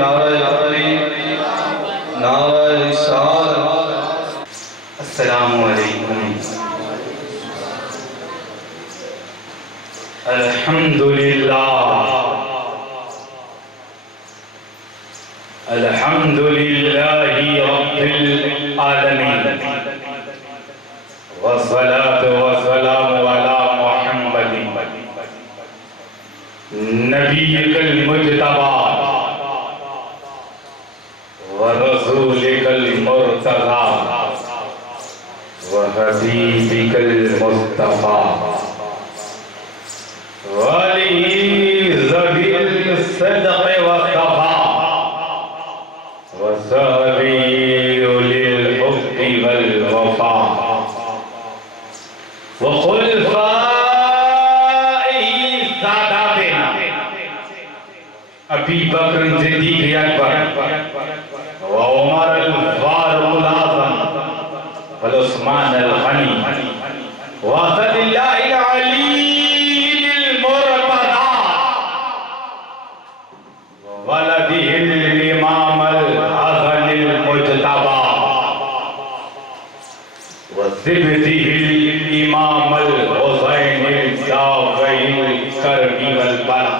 नारे तकबीर, नारे रिसालत। अस्सलामु अलैकुम। अल्हम्दुलिल्लाह, अल्हम्दुलिल्लाहि रब्बिल आलमीन, वस्सलातु वस्सलामु अला मुहम्मदिन नबिय्यिल मुज्तबा व रसूलिल मुर्तज़ा व हबीबिल मुस्तफ़ा वली ज़बिल सदक़ व सफ़ा व सबियुलिल हुब्बि वल वफ़ा व खुलफ़ाए सादातिना अबी बकर सिद्दीक़ अकबर व उमर अल फारूक आज़म व उस्मान अल गनी व असदिल्लाहिल अलील मुर्तज़ा व वलदिहिल इमाम अल हसनिल मुज्तबा व ज़िब्दिहिल इमाम अल हुसैनिल जाफ़िल करमी वल बला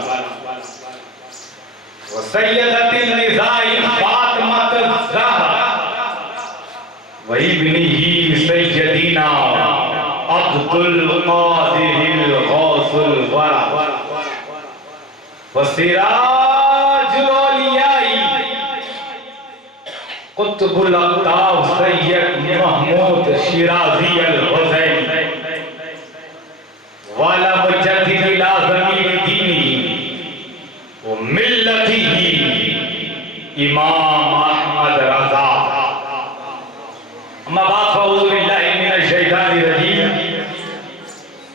व सय्यदतिन निसाई फातिमत ज़हरा व इब्निही सय्यदीना अब्दुल कादिरिल गौसुल वरा व सिराजुल औलियाई कुतुबुल अक़ताब सय्यद महमूद शिराज़ी अल हुसैनी वाला मुजद्दिदिल आज़मी दीनी व मिल्लतिही इमाम अहमद रज़ा। अम्मा बाद फ़अऊज़ु बिल्लाहि मिनश शैतानिर रजीम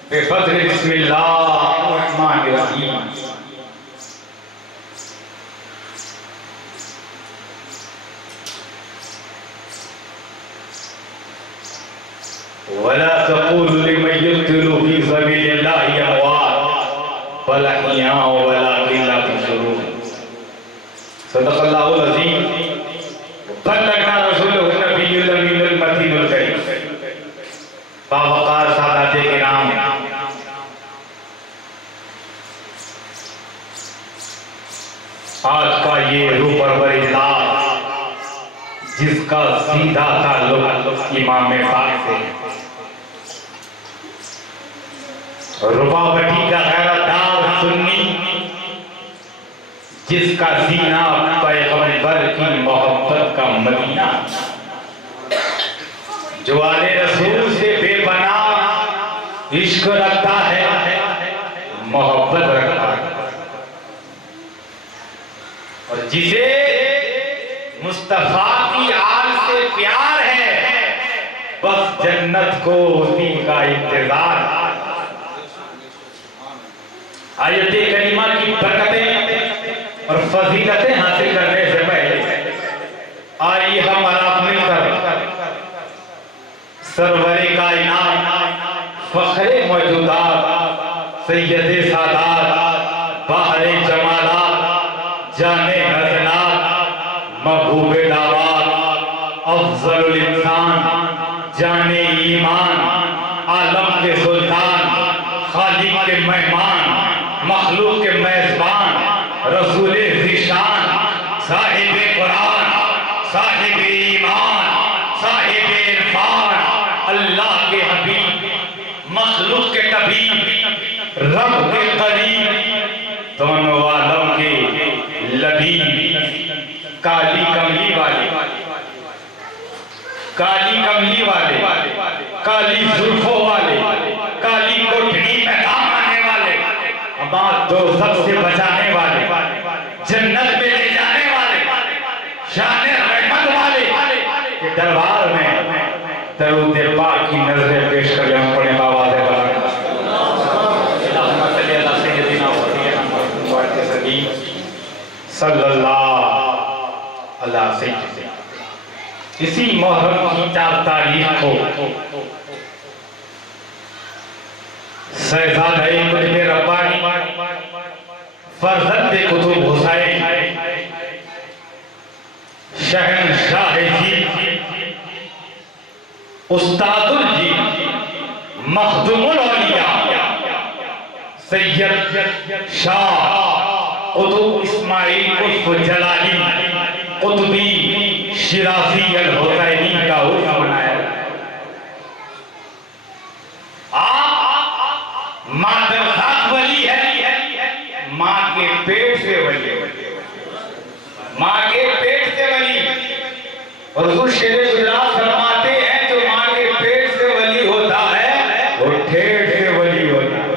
बिफ़ज़्लि बिस्मिल्लाहिर रहमानिर रहीम। वला तक़ूलू लिमन युक़्तलू फ़ी सबीलिल्लाहि अमवात बल अहयाउ वलाकिन ला तशऊरून। सदक़ल्लाहुल अज़ीम व बल्लगना रसूलुहुन नबियुल अमीनुल मतीनुल करीम। बावक़ार सादाते किराम, आज का ये रूपरवर इजलास जिसका सीधा ताल्लुक इमाम पाक से, रुबावटी का गैरतदार सुन्नी जिसका सीना पैगंबर की मोहब्बत का मदीना, जो आले रसूल से बेपनाह इश्क रखता है, मोहब्बत रखता है, और जिसे मुस्तफा की आल से प्यार है, बस जन्नत को उसी का इंतजार। आयते करीमा की बरकतें और फजीलतें हासिल करने से पहले आइए हम आप मिलकर सरवरे कायनात फखरे मौजूदात सैयदे सादात बहरे जमालात जाने हसनात महबूबे दावात अफजलुल इंसान जाने ईमान आलम के सुल्तान खालिक के मेहमान मखलूक के मेजबान रसूले ज़ीशान साहिबे कुरान साहिबे ईमान साहिबे इरफान अल्लाह के हबीब मखलूक के कबीर रब के करीब दोनों आलम के लबीब काली कमली वाले काली जुल्फों वाले काली कोठरी में काम आने वाले अमाद दो सबसे बचाने वाले जन्नत में ले जाने वाले शान रहमत वाले के दरबार में दरूद पाक की नजरें पेश कर हम पढ़े बाबा से सल्लल्लाहु अलैहि वसल्लम। इसी मुहर्रम की 4 तारीख को शहजादे कुतुब रब्बानी फर्जंद कुतुब हुसैन शहंशाह जी, उस्तादुल जी, मखदुमुल औलिया सैयद शाह कुतुब इस्माइल उर्फ जलाली कुतुबी शिराजी अल हुसैनी का उर्फ मनाया। आप मातरजात वली है, माँ के पेट से वली, माँ के पेट से वली। और हुजूर शेरे गुजरात फरमाते हैं जो माँ के पेट से वली होता है वो ठेठ से वली होता है।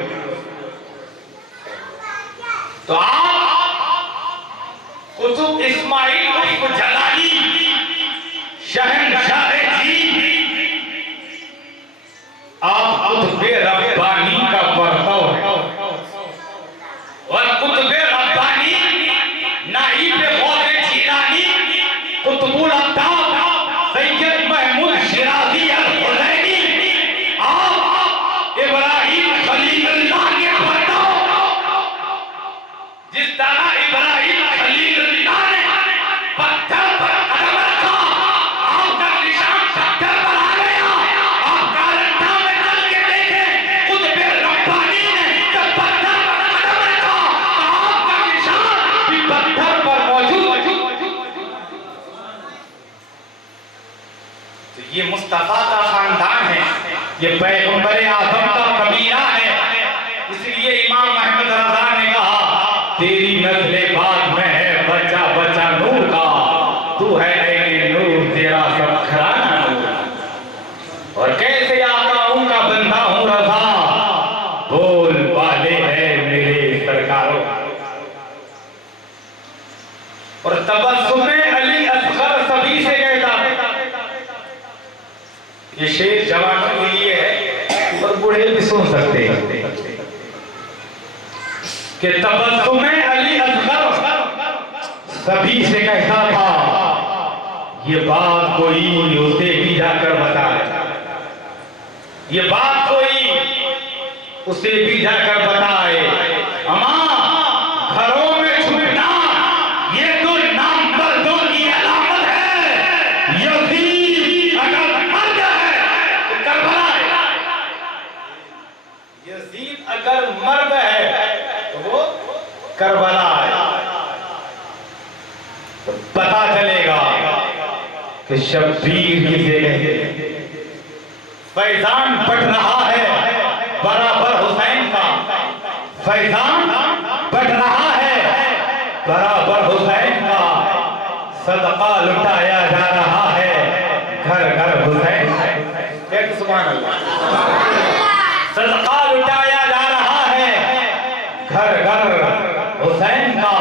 तो आप कुतुब इस्माइल उर्फ जलाली शहंशाह जी, आप कुतुबे रब्बानी का बर्ताव है। और कुतुबे रब्बानी नाइब गौसे जीलानी कुतुबुल अत्ताब सैयद महमूद शिराजी अल हुसैनी, आप इब्राहिम खलीलुल्लाह के बर्ताव। जिस तरह इब्राहिम खलीलुल्लाह ने पत्थर पर कदम रखा, आपका निशान पत्थर पर आ गया। आपका रट्टा में चल के देखे कुतुबे रब्बानी ने जब पत्थर पर कदम रखा तो आपका निशान भी पत्थर पर मौजूद। तो ये मुस्तफा का खानदान है, ये पैगंबर आजम का कबीला है। इसलिए इमाम अहमद रज़ा ने कहा तेरी नस्ले बाद में है बच्चा बच्चा नूर का, तू है ऐने नूर तेरा सब घराना नूर। और कैसे आका उनका बंदा हूँ रज़ा, बोल वाले है मेरे सरकारों। और तबस्सुमे अली असगर सभी से कहता, ये शेर जवानों के लिए है और बूढ़े भी सुन सकते हैं कि तबस्सुमे अली असगर सभी से कहता था। ये बात कोई उसे भी जाकर बताए, ये बात कोई उसे भी जाकर बताए। अम्मा घरों में छुपना ये तो नामर्दों की अलामत है। यजीद अगर मर्द है तो करबला है, यजीद अगर मर्द है तो वो करबला है। तो पता चलेगा कि शब्बीर किसे कहते हैं। फैजान बढ़ रहा है बराबर हुसैन का, फैजान बढ़ रहा है बराबर हुसैन का। सदका लुटाया जा रहा है घर घर हुसैन। एक सुभान अल्लाह। सदका लुटाया जा रहा है घर घर हुसैन का।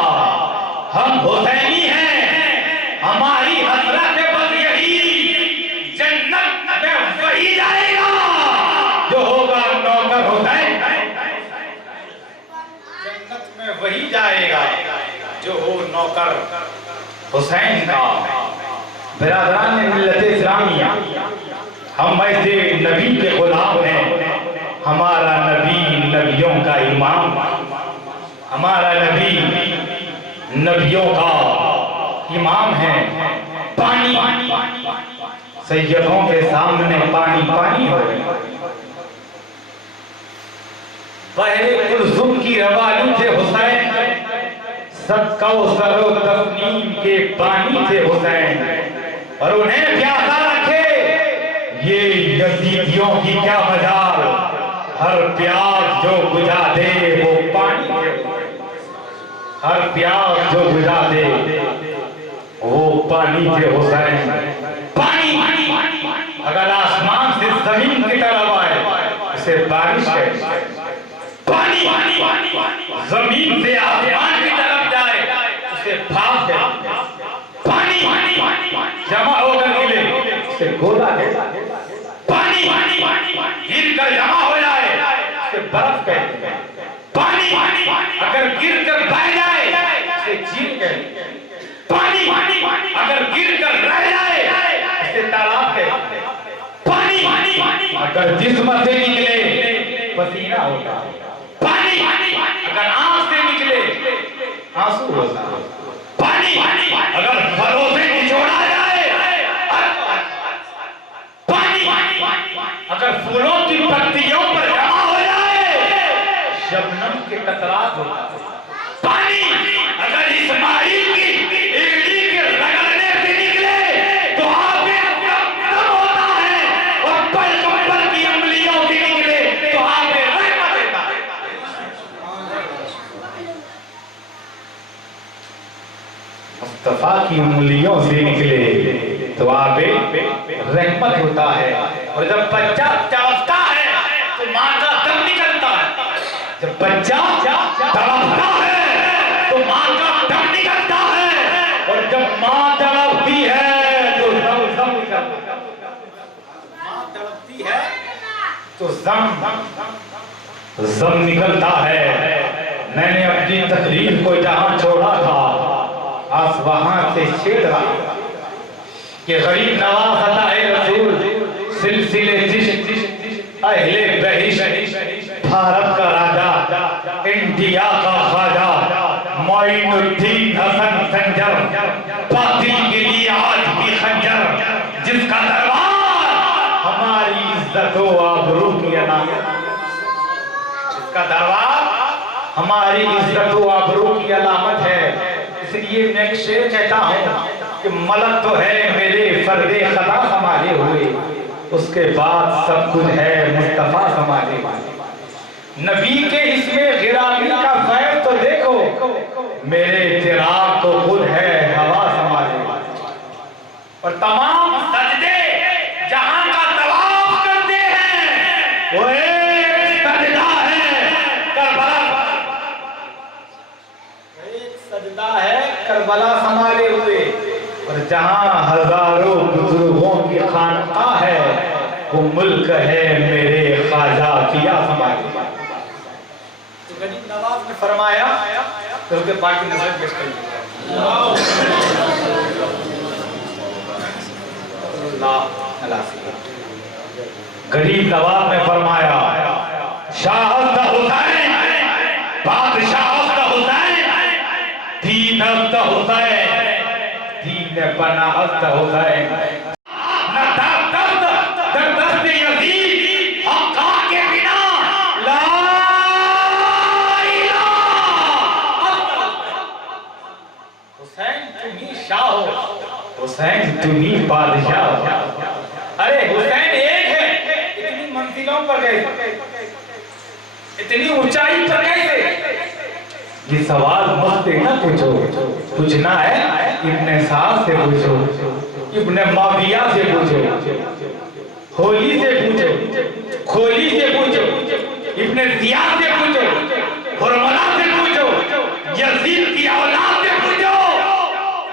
हम हुसैनी हैं, हमारी हसरत बस यही, जन्नत में वही जाएगा जो होगा नौकर हुसैन। जन्नत में वही जाएगा जो हो नौकर हुसैन का। बिरादरान मिल्लत इस्लामिया, हम ऐसे नबी के गुलाम हैं। हमारा नबी नबियों का इमाम, हमारा नबी नबियों का इमाम है। पानी सैयदों के सामने पानी पानी हो गया। पहले कुलसुम की रवानी थे हुसैन, सब कौसर तस्नीम के पानी थे हुसैन। और उन्हें प्यासा रखे ये यजीदियों की क्या मजाल, हर प्यास जो बुझा दे वो पानी दे, हर प्यास जो बुझा दे वो पानी दे हुसैन। पानी अगर आसमान से जमीन की तरफ आए उसे बारिश कहते हैं। पानी जमीन से आसमान की तरफ जाए उसे भाप कहते हैं। पानी जमा होकर गिरे उसे गोला कहते हैं। पानी गिर कर जमा हो जाए उसे बर्फ कहते हैं। पानी अगर गिर कर बह जाए उसे झील कहते हैं। पानी अगर गिर कर रह जाए उसे तालाब कहते हैं। पानी अगर जिस्म से निकले पसीना होता है। पानी अगर आंख से निकले आंसू होता है। पानी अगर फलों से निचोड़ा कतरात होता है। पानी अगर इस्माइल की एड़ी के रगड़ने से निकले तो आगे दम होता है, और पैगंबर की अंगुलियों से निकले तो आगे रहमत देता है। मुस्तफा की अंगुलियों से निकले तो आगे रहमत होता है। और जब बच्चा तड़पता है तो माँ का दम निकलता है। जब बच्चा तड़पता है तो माँ का दम निकलता है, और जब माँ तड़पती है तो दम निकलता है। माँ तड़पती है तो दम निकलता है। मैंने अपनी तकलीफ को जहां छोड़ा था, आज वहां से छेड़ रहा कि गरीब नवाज अताए रसूल सिलसिले अहले बहिश भारत का राजा, इंडिया का ख्वाजा मोइनुद्दीन हसन संजर, बातिल के लिए आज भी खंजर, जिसका दरबार हमारी इज्जत व आबरू की अलामत, जिसका दरबार हमारी इज्जत व आबरू की अलामत है। इसलिए मैं एक शेर कहता हूँ कि मलक तो है मेरे फर्दे खदा संभाले हुए, उसके बाद सब कुछ है मुस्तफा संभाले हुए। नबी के इसमें गिरामी का फैज़ तो देखो, मेरे चिराग तो खुद है हवा संभाले हुए। और तमाम सजदे जहां का तवाफ करते हैं वो एक सजदा है करबला, एक सजदा है करबला संभाले हुए। और जहां हजारों बुजुर्गों की खानका है वो मुल्क है मेरे ख्वाजा किया संभाले। तो गरीब नवाज ने फरमाया तो उसके बाकी नजर पेश कर गरीब नवाज ने फरमाया शाह हुसैन बादशाह हुसैन दीन हुसैन दीन बना हुसैन न दर्द दर्द यजीद हक़ा के बिना ला इलाहा। हुसैन तुम ही शाह हो, हुसैन तुम ही बादशाह हो। अरे हुसैन एक है, इतनी मंजिलों पर गए, इतनी ऊंचाई पर कैसे? ये सवाल मुझसे ना पूछो, पूछना है इब्ने साद से पूछो, इब्ने माविया से पूछो, होली से पूछो, खोली से पूछो, इब्ने जियाद से पूछो, हुरमला से पूछो, यजीद की औलाद से पूछो।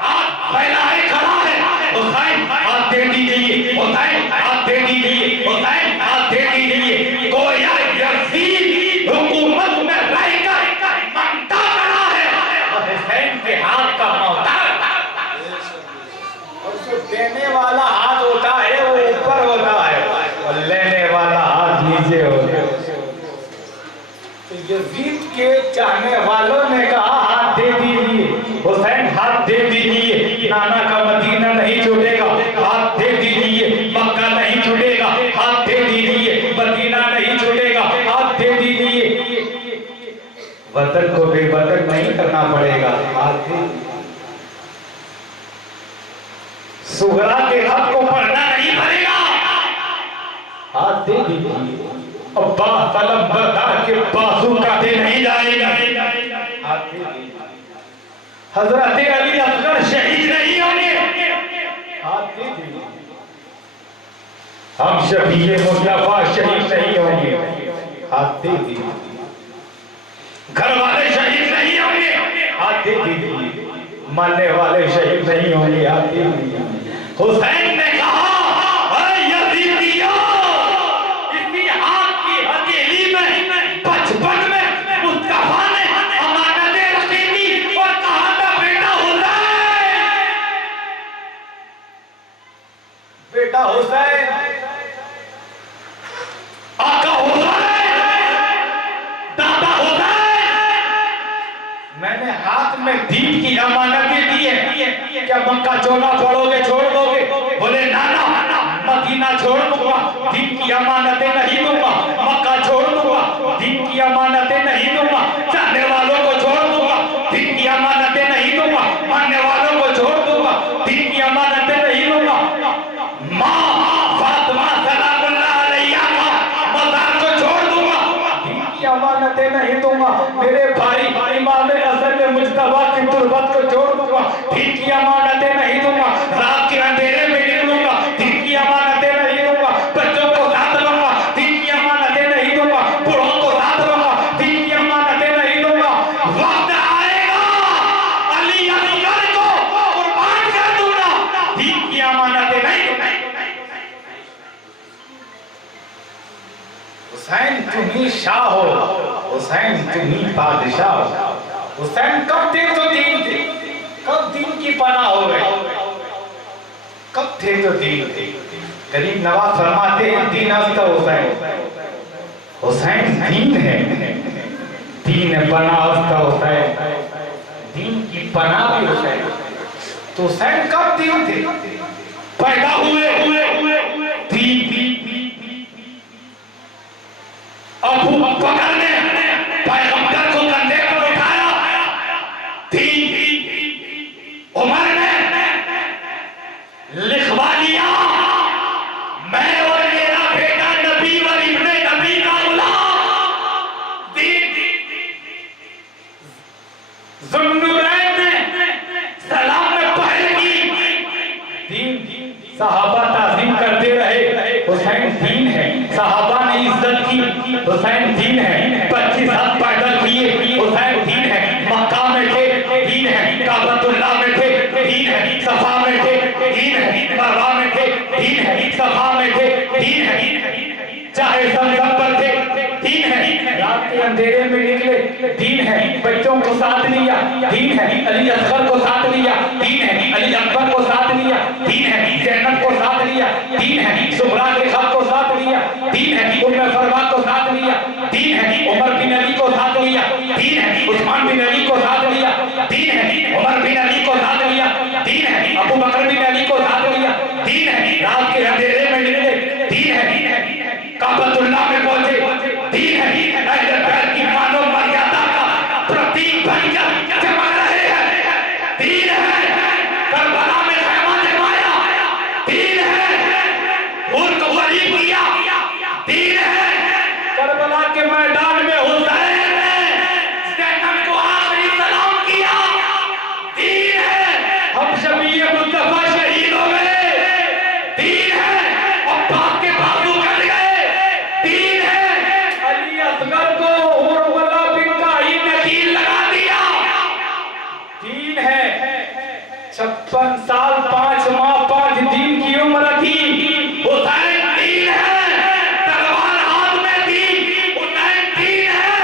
हाथ फैलाए खड़ा है हुसैन, हाथ दे दीजिए हुसैन, हाथ दे दीजिए हुसैन, हाथ दे दीजिए। गोया यजीद हुकूमत में रहकर ममता करा है और हुसैन के हाथ का मोहताज। और जो देने वाला हाथ होता है वो ऊपर होता है और लेने वाला हाथ नीचे होता है। तो यजीद के चाहने वालों ने कहा हाथ दे दीजिए हुसैन, हाथ दे दीजिए, नाना का मदीना नहीं छूटेगा, हाथ दे दीजिए, मक्का नहीं छूटेगा, हाथ दे दीजिए, मदीना नहीं छूटेगा, हाथ दे दीजिए। वतन को बेवतन नहीं करना पड़ेगा, हाथ दे। सुगरा के हक को पढ़ना नहीं पड़ेगा, हाथ दे दीजिए। अब्बा तलब बरदार के बाजू काटे नहीं जाएगा, हाथ दे दीजिए। हजरत अली असगर शहीद नहीं होंगे, हाथ दे दीजिए। हम शफीए मुस्तफा शहीद नहीं होंगे, हाथ दे दीजिए। घर वाले शहीद नहीं होंगे, हाथ दे दीजिए। मानने वाले शहीद नहीं होंगे, हाथ दे दीजिए। हुसैन ने कहा इसी हाथ की हथेली में बचपन में मुस्तफा ने अमानतें रखी थी और कहा था बेटा हुसैन, बेटा हुसैन, आका हुसैन, दादा हुसैन, मैंने हाथ में दीन की अमानतें दी है, क्या मक्का चोला छोड़ोगे, छोड़ दोगे? बोले नाना मदीना छोड़ दूंगा, दीन की अमानतें नहीं दूंगा, मक्का छोड़ दूंगा, दीन की अमानतें नहीं दूंगा। दिन की अमानतें नहीं दूंगा, रात के अंधेरे में निकलूंगा, दिन की अमानतें नहीं दूंगा, बच्चों को साथ लूंगा, दिन की अमानतें नहीं दूंगा, बूढ़ों को साथ लूंगा, दिन की अमानतें नहीं दूंगा। वक्त आएगा अली असगर को कुर्बान कर दूंगा, दिन की अमानतें नहीं दूंगा। हुसैन तुम ही शाह हो, हुसैन तुम ही बादशाह हो। हुसैन कब थे तो दीन थे, कब दीन की पनाह हो गए, कब थे तो दीन थे। गरीब नवाज फरमाते हैं दीन अस्त हुसैन, हुसैन दीन है, दीन पनाह अस्त हुसैन, दीन की पनाह भी हुसैन। तो हुसैन कब दीन थे, पैदा हुए अबू बकर ने पैगंबर को कंधे पर उठाया, उमर ने लिखवा लिया मैं और मेरा बेटा नबी और इब्ने नबी का गुलाम। ज़ुन्नुरैन ने सलाम में पहल की, सहाबा ताज़ीम करते रहे, हुसैन दीन है, सहाबा ने इज्जत की, हुसैन दीन है, 25 हाथ पैदल किए, हुसैन दीन है, मक्का में थे दीन है, काबतुल्लाह में थे दीन है, सफा में थे दीन है, मरवा में थे दीन है, सफा में थे दीन है, चाहे ज़मज़म पर थे दीन है, रात के अंधेरे में निकले दीन है, बच्चों को साथ लिया दीन है, अली असगर को साथ लिया दीन है, अली अकबर को साथ लिया दीन है, ज़ैनब को साथ लिया दीन है, सुमरा के खत को साथ लिया दीन है, उम्मे फरवा को साथ लिया दीन है, उमर बिन अली को साथ लिया दीन है, उस्मान बिन अली को साथ लिया दीन है, उमर बिन अली को साथ लिया दीन है, अबू बकर बिन अली को साथ लिया दीन है, रात के अंधेरे में निकले दीन है, काबतुल्लाह में पहुंचे दीन है, अहले बैत की मानो मर्यादा का प्रतीक बनकर जमा रहे हैं दीन है, करबला में खैमा जमाया दीन है, उर्क गरीब किया दीन है, करबला के मैदान में हुसैन ने ज़ैनब को आखिरी सलाम किया दीन है, हम शबीए मुस्तफा शहीद हो गए दीन है, अब्बास के बाजू कट गए दीन है, अली असगर को उर्वला बिन का ही नकील लगा दिया दीन है, 56 साल 5 माह 5 दिन की उम्र थी, हुसैन दीन है, तलवार हाथ में थी, हुसैन दीन है,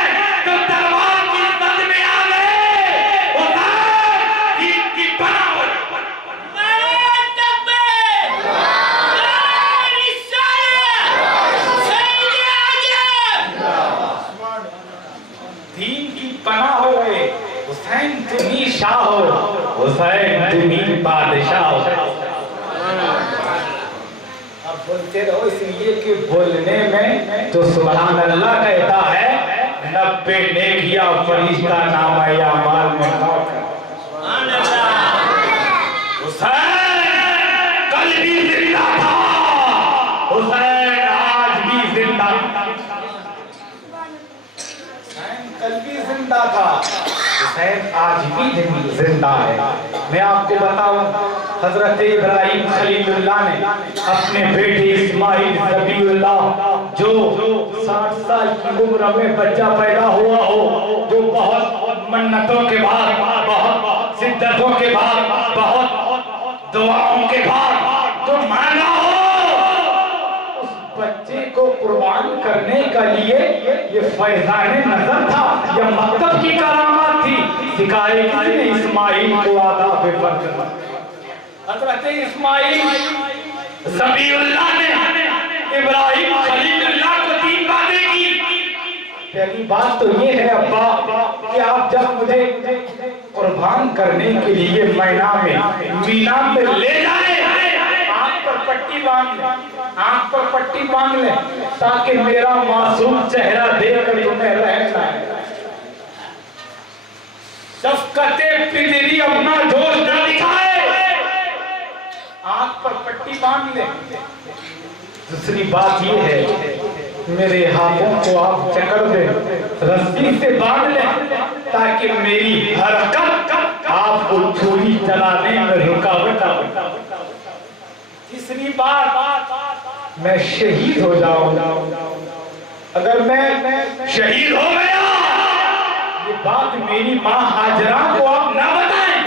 तो तलवार की सद में आ गए, हुसैन दीन की पनाह हो दीन की पनाह हो गए, हुसैन तुम ही शाह हो, हुसैन तुम ही बादशाह हो। अब बोलते रहो इसलिए कि बोलने में तो सुभान अल्लाह कहता है, 90 नेकियां फरिश्ता नामा अमाल में नोट। हुसैन कल भी जिंदा था, हुसैन आज भी जिंदा, कल भी जिंदा था, हुसैन आज भी जिंदा है। मैं आपको बताऊं, हजरत इब्राहिम खलीलुल्लाह ने अपने बेटे इस्माइल ज़बीहुल्लाह जो 60 साल की उम्र में बच्चा पैदा हुआ हो, जो बहुत मन्नतों के बाद, बहुत सिद्दतों के बाद, बहुत दुआओं के बाद जो मांगा हो, बच्चे को कुर्बान करने का लिए ये फैजाने नजर था या मकतब की करामात थी, सिखाए किसने इस्माइल को आदाब फर्ज। हजरत इस्माइल ज़बीहुल्लाह ने इब्राहिम खलीलुल्लाह को 3 बातें की। पहली बात तो ये है अब्बा कि आप जब मुझे कुर्बान करने के लिए मीना में ले जाए, आंख पर पट्टी बांध ले, आंख पर पट्टी बांध ले, ताकि मेरा मासूम चेहरा देखकर तुम्हें रहम आए। शफ़क़त पिदरी अपना जोश न दिखाए, आंख पर पट्टी बांध ले। दूसरी बात ये है, मेरे हाथों को आप जकड़ दे, रस्सी से बांध ले, ताकि मेरी हरकत आपको छुरी चलाने में रुकावट आ गई। तीसरी बात, मैं शहीद हो जाऊं। अगर मैं शहीद हो गया, ये बात मेरी मां हाजरा को आप ना बताएं।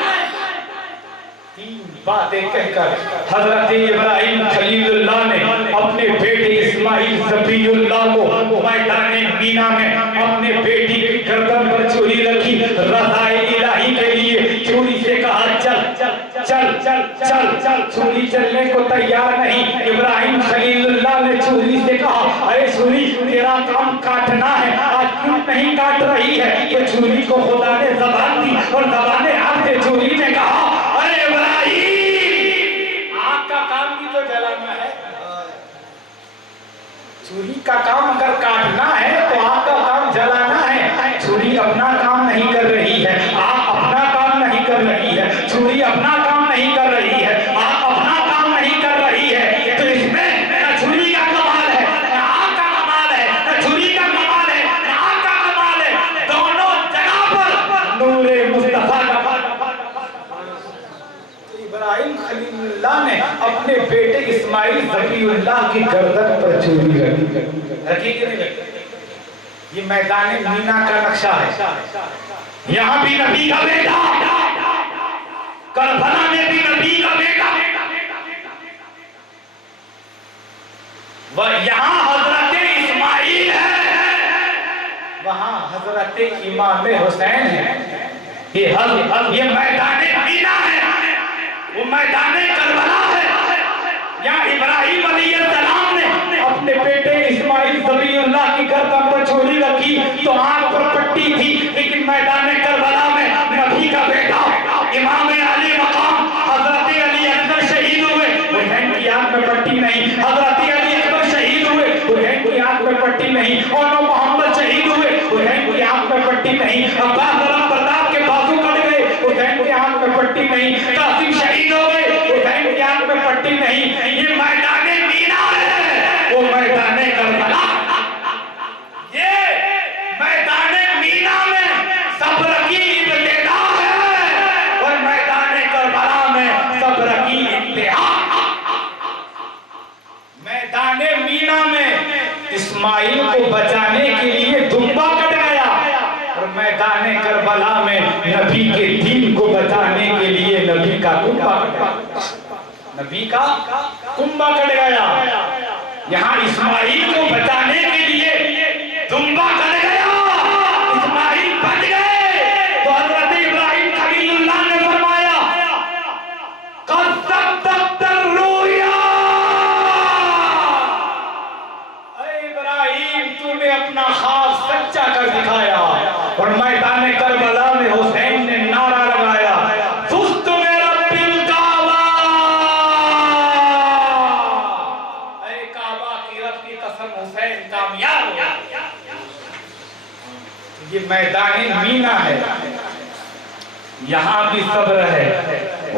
तीन बातें कहकर हजरत इब्राहिम खलीलुल्लाह ने अपने बेटे इस्माइल ज़बीहुल्लाह को मैदान मीना में अपने बेटी की गर्दन पर छुरी रखी। रज़ाए इलाही के लिए छुरी से कहा चल चल चल चल चल। छुरी चलने को तैयार नहीं। इब्राहिम खलीलुल्लाह ने छुरी से कहा, अरे छुरी तेरा काम काटना है, आज क्यों नहीं काट रही है? ये छुरी को खुदा ने ज़बान दी और ज़बान ने आपसे छुरी ने कहा, अरे इब्राहिम आग का काम भी तो जलाना है। छुरी का काम अगर काटना है तो आग का काम जलाना है। छुरी अपना काम नहीं कर रही है, आग अपना काम नहीं कर रही है। छुरी अपना काम नहीं कर रही है, आग अपना काम नहीं कर रही है। तो इसमें न छुरी का कमाल है, न आग का कमाल है, न छुरी का कमाल है, न आग का कमाल है। दोनों जगह पर नूरे मुस्तफा का। इब्राहिम खलीलुल्लाह ने अपने बेटे इस्माइल ज़बीहुल्लाह की गर्दन पर छुरी रखी कि नहीं रखी? ये मैदान मीना का नक्शा है। यहाँ भी नबी का बेटा, करबला में भी नबी का बेटा, वह यहाँ हजरत इस्माइल है, वहाँ हजरत इमाम हुसैन है। ये मैदान मीना है, वो मैदान करबला है। यहाँ इब्राहिम अलैहिस्सलाम ने अपने बेटे इस्माइल ज़बीहुल्लाह की गर्दन पर छुरी रखी तो आंख पर पट्टी थी, लेकिन मैदान करबला में नबी का बेटा इमाम अली मकाम हजरत अली अकबर शहीद हुए, हुसैन की आंख में पट्टी नहीं। हजरत अली अकबर शहीद हुए, हुसैन की आंख में पट्टी नहीं। और मोहम्मद शहीद हुए, हुसैन की आंख में पट्टी नहीं। अब्बास प्रताप के बाजू कट गए, हुसैन की आंख में पट्टी नहीं। कासिम शहीद हो गए, हुसैन की आंख में पट्टी नहीं। ये मैदान मीना है, वो मैदान करबला। ये मैदान मीना में सब्र की इब्तिदा है और मैदान करबला में सब्र की इंतहा। मैदान मीना में इस्माइल को बचाने के लिए दुम्बा कट गया और मैदान करबला में नबी के दीन को बचाने के लिए नबी का कुंभा कट गया। नबी का कुंभा कट गया। यहाँ इस्माइल को बचाने के लिए दुम्बा कट गया, इस्माइल बच गए। तो हजरत इब्राहिम खलीलुल्लाह ने फरमाया, इब्राहिम तूने अपना ख्वाब सच्चा कर दिखाया। और मैदान करबला में हुसैन ने नारा लगाया, सुस्त मेरा दिल काबा, ऐ काबा की रब की कसम हुसैन कामयाब हो गया। ये मैदान मीना है, यहाँ भी सब्र है,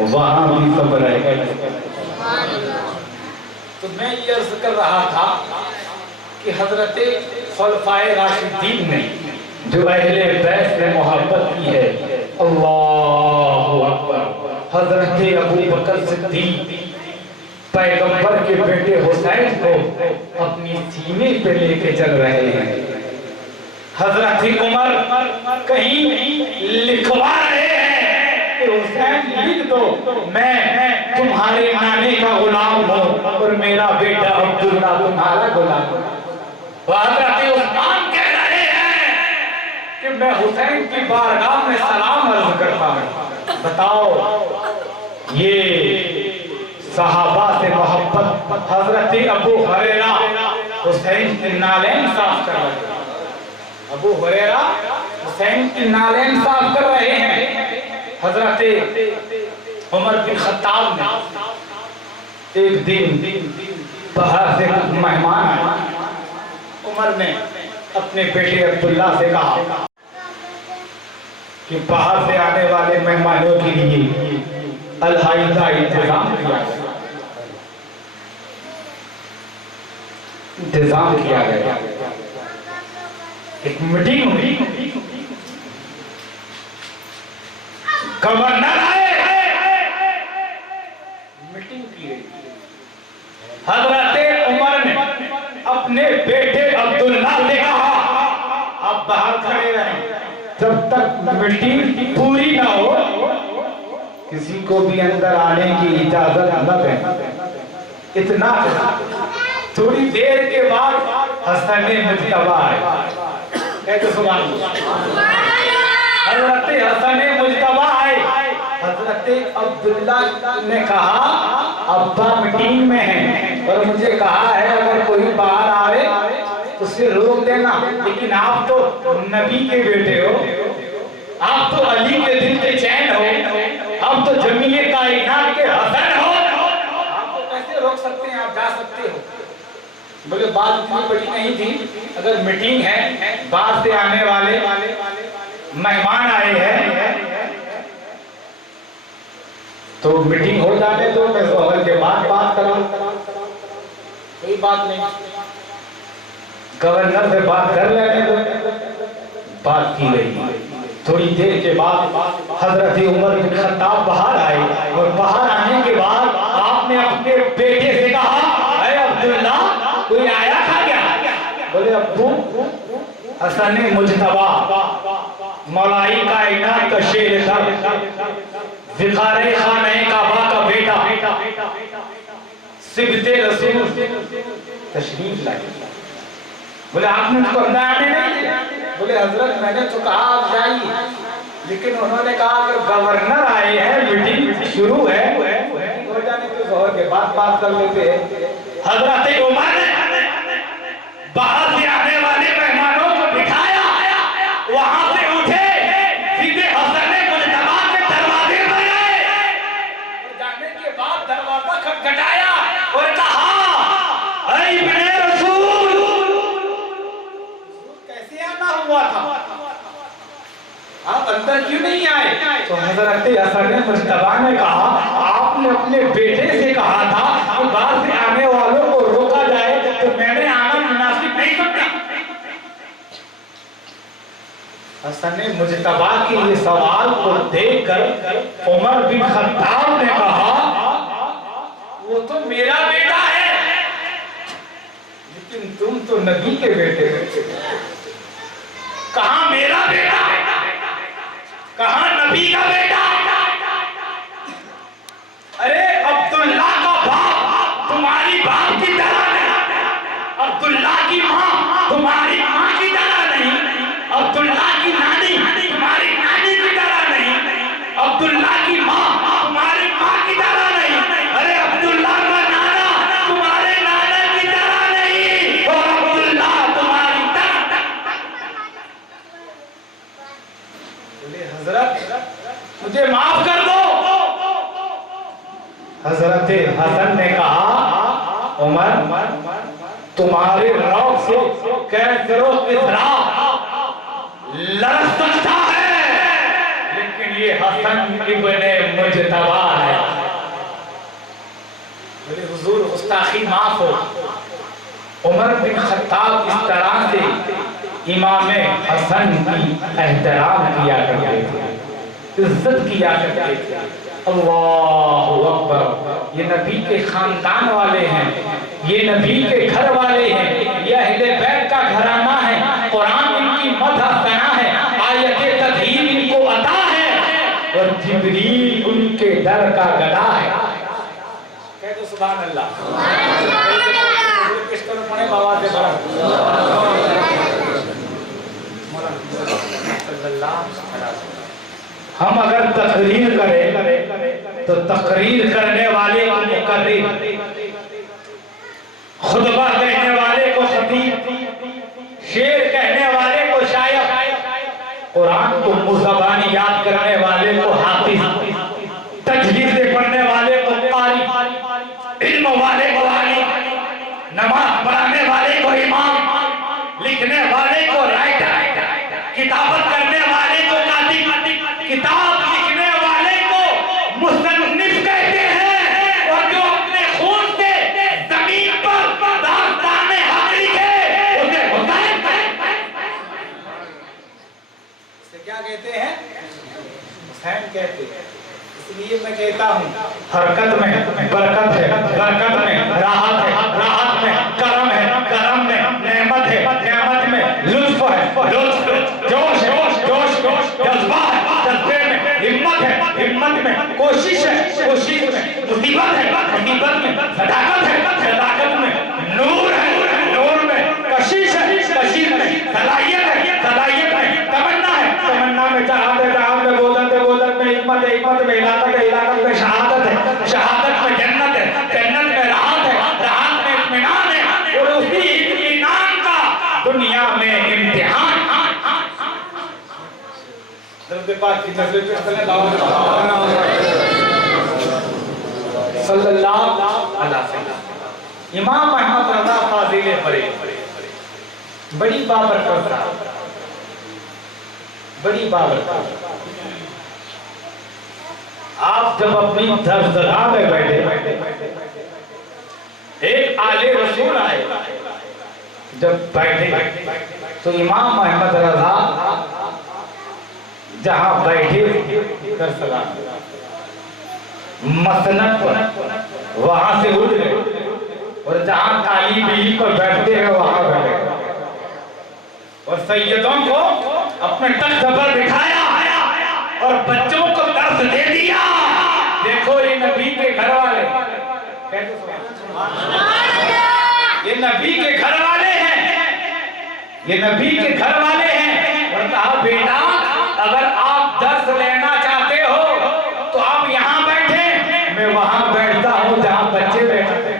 वहाँ भी सब्र है। तो मैं ये अर्ज कर रहा था कि हजरत खुलफाए राशिदीन ने जो अहले बैत से मोहब्बत की है, अल्लाहु अकबर। हजरत अबू बकर सिद्दीक पैगंबर के बेटे हुसैन को अपनी सीने पे लेके चल रहे हैं। हजरत उमर कहीं लिखवा रहे हैं कि हुसैन लिख दो, मैं तुम्हारे नाने का गुलाम हूँ और मेरा बेटा अब्दुल्ला तुम्हारा गुलाम है। हजरत उस्मान कह रहे हैं कि मैं हुसैन की बारगाह में सलाम अर्ज करता हूँ। बताओ, ये सहाबा से मोहब्बत। हजरत अबू हुरैरा हुसैन की नालैन साफ कर रहे हैं। अबू हुरैरा हुसैन की नालैन साफ कर रहे हैं। हजरत उमर बिन खत्ताब ने एक दिन बाहर से मेहमान आए। उमर ने अपने बेटे अब्दुल्ला से कहा कि बाहर से आने वाले मेहमानों के लिए अलहाई का इंतजाम किया गया। एक मीटिंग हुई, गवर्नर आए, मीटिंग की गई। हजरत उमर ने अपने बेटे अब्दुल्ला से कहा आप बाहर खड़े रहें, जब तक मीटिंग पूरी ना हो किसी को भी अंदर आने की इजाजत न दें। इतना थोड़ी देर के बाद हसन मुज्तबा आए। सुभान अल्लाह। हजरत हसन मुज्तबा आए। हजरत अब्दुल्ला ने कहा अब्बा मीटिंग में है और मुझे कहा है अगर कोई बाहर आवे तो उसे रोक देना, लेकिन आप तो नबी के बेटे हो, आप तो अली के दिल के चैन हो, आप तो जमीए कायनात के हसन हो, आप तो कैसे रोक सकते हैं, आप जा सकते हो। बोले बात इतनी बड़ी नहीं थी, अगर मीटिंग है, बाहर से आने वाले मेहमान आए हैं तो मीटिंग हो जाने दो, मैं जोहर के बाद बात करूं, कोई बात नहीं, गवर्नर से बात कर लेने दो। बात की गई। थोड़ी देर के बाद हजरत उमर बिन खत्ताब बाहर आए और बाहर आने के बाद आपने अपने बेटे से कहा अरे अब्दुल्ला कोई आया था क्या? बोले अब्बू हसन मुज्तबा मौलाई कायनात का शेर था, ज़िखारे खाने काबा का बेटा, सिबते रसूल तशरीफ लाए। बोले आपने उसको अंदर आने नहीं दिया? बोले हजरत मैंने तो कहा आप जाइए, लेकिन उन्होंने कहा अगर गवर्नर आए हैं मीटिंग शुरू है हो जाने तो जोहर के बाद बात कर लेते हैं। हजरत उमर ने बाहर से आने वाले मेहमानों को बिठाया, वहां से उठे सीधे हसन मुज्तबा के दरवाजे पर गए। जाने के बाद दरवाजा खटखटाया और कहा ऐ इब्ने रसूल कैसे आना हुआ था, आप अंदर क्यों नहीं आए? तो हजरत हसन मुज्तबा ने कहा आपने अपने बेटे से कहा था कि बाहर से आने वालों को रोका जाए, तो मैंने आना मुनासिब नहीं समझा। हसन मुज्तबा के ये सवाल को देखकर उमर बिन खत्ताब ने कहा वो तो मेरा बेटा है, लेकिन तुम तो नबी के बेटे हो। कहां मेरा बेटा, कहां नबी का बेटा? अरे अब्दुल्ला का बाप तुम्हारी बाप की तरह नहीं, अब्दुल्ला की माँ तुम्हारी माँ की तरह नहीं, अब्दुल्ला की नानी तुम्हारी नानी की तरह नहीं, अब्दुल्ला की माँ तुम्हारी माँ की तरह नहीं, अरे अब्दुल्ला का नाना तुम्हारे नाना की तरह नहीं, और अब्दुल्ला तुम्हारी तरह। बोले हजरत मुझे माफ कर दो। हजरत हसन ने कहा उमर तुम्हारे रौब से कैसरो किसरा लड़ सकता है, लेकिन ये हसन इब्ने मुज्तबा है। बोले हुजूर गुस्ताखी माफ हो। उमर बिन खत्ताब इस तरह से इमाम हसन की एहतराम किया करते थे, इज्जत किया करते थे। अल्लाहु अकबर, ये नबी के खानदान वाले हैं, ये नबी के घर वाले हैं, ये अहले बैत का घराना है, कुरान इनकी मदह सना है, आयते तदहीर इनको अता है और जिब्रील उनके दर का गदा है। कह दो सुभान अल्लाह। किस तरह पढ़े बाबा से हम अगर तकरीर करें तो तकरीर करने वाले को मुकर्रिर, खुतबा कहने वाले को खतीब, शेर कहने वाले को शायर, कुरान को मुज़बानी याद करने वाले को हाफिज, तजवीज़ से पढ़ने वाले को कारी, इल्म वाले को आलिम, नमाज पढ़ाने वाले को इमाम, लिखने वाले को राइटर, किताबत करने वाले को कातिब, किताब लिखने वाले को मुसन्निफ कहते हैं, और जो अपने खून से जमीन पर दास्ताने हक लिखे उसे हुसैन क्या कहते हैं? हुसैन कहते हैं। बरकत में बरकत है, बरकत में राहत है, राहत में करम है, करम में नेमत है, नेमत में लुत्फ है, लुत्फ जोश है, जोश में जज्बा है, जज्बे में हिम्मत है, हिम्मत में कोशिश है, कोशिश में मुसीबत है, मुसीबत में सदाकत है, सदाकत में नूर है, नूर में कशिश है, कशिश में सलाहियत है, सलाहियत में तमन्ना है, तमन्ना में चाहत है, चाहत में बोलत है, बोलत में हिम्मत है, हिम्मत में इलाकत है, इलाकत में शहादत है, शहादत में जन्नत है, जन्नत में राहत है, राहत में इत्मीनान है और उसी इत्मीनान का दुनिया में इम्तिहान। इमाम अहमद रज़ा फाज़िले परे बड़ी बाबरकत, बड़ी बाबरकत। आप जब अपनी दरगाह में बैठे, एक आले रसूल आए, जब बैठे तो इमाम अहमद रज़ा जहां बैठे मसनद पर वहां से उठ गए और जहां काली बीवी पर बैठते हैं वहां बैठे और सैयदों को अपने तख्त पर बिठाया और बच्चों को दर्द दे दिया। देखो ये नबी के घर वाले, ये नबी के घर वाले हैं, ये नबी के घर वाले हैं। और कहा बेटा अगर आप दर्द लेना चाहते हो तो आप यहाँ बैठे, मैं वहां बैठता हूँ जहाँ बच्चे बैठे।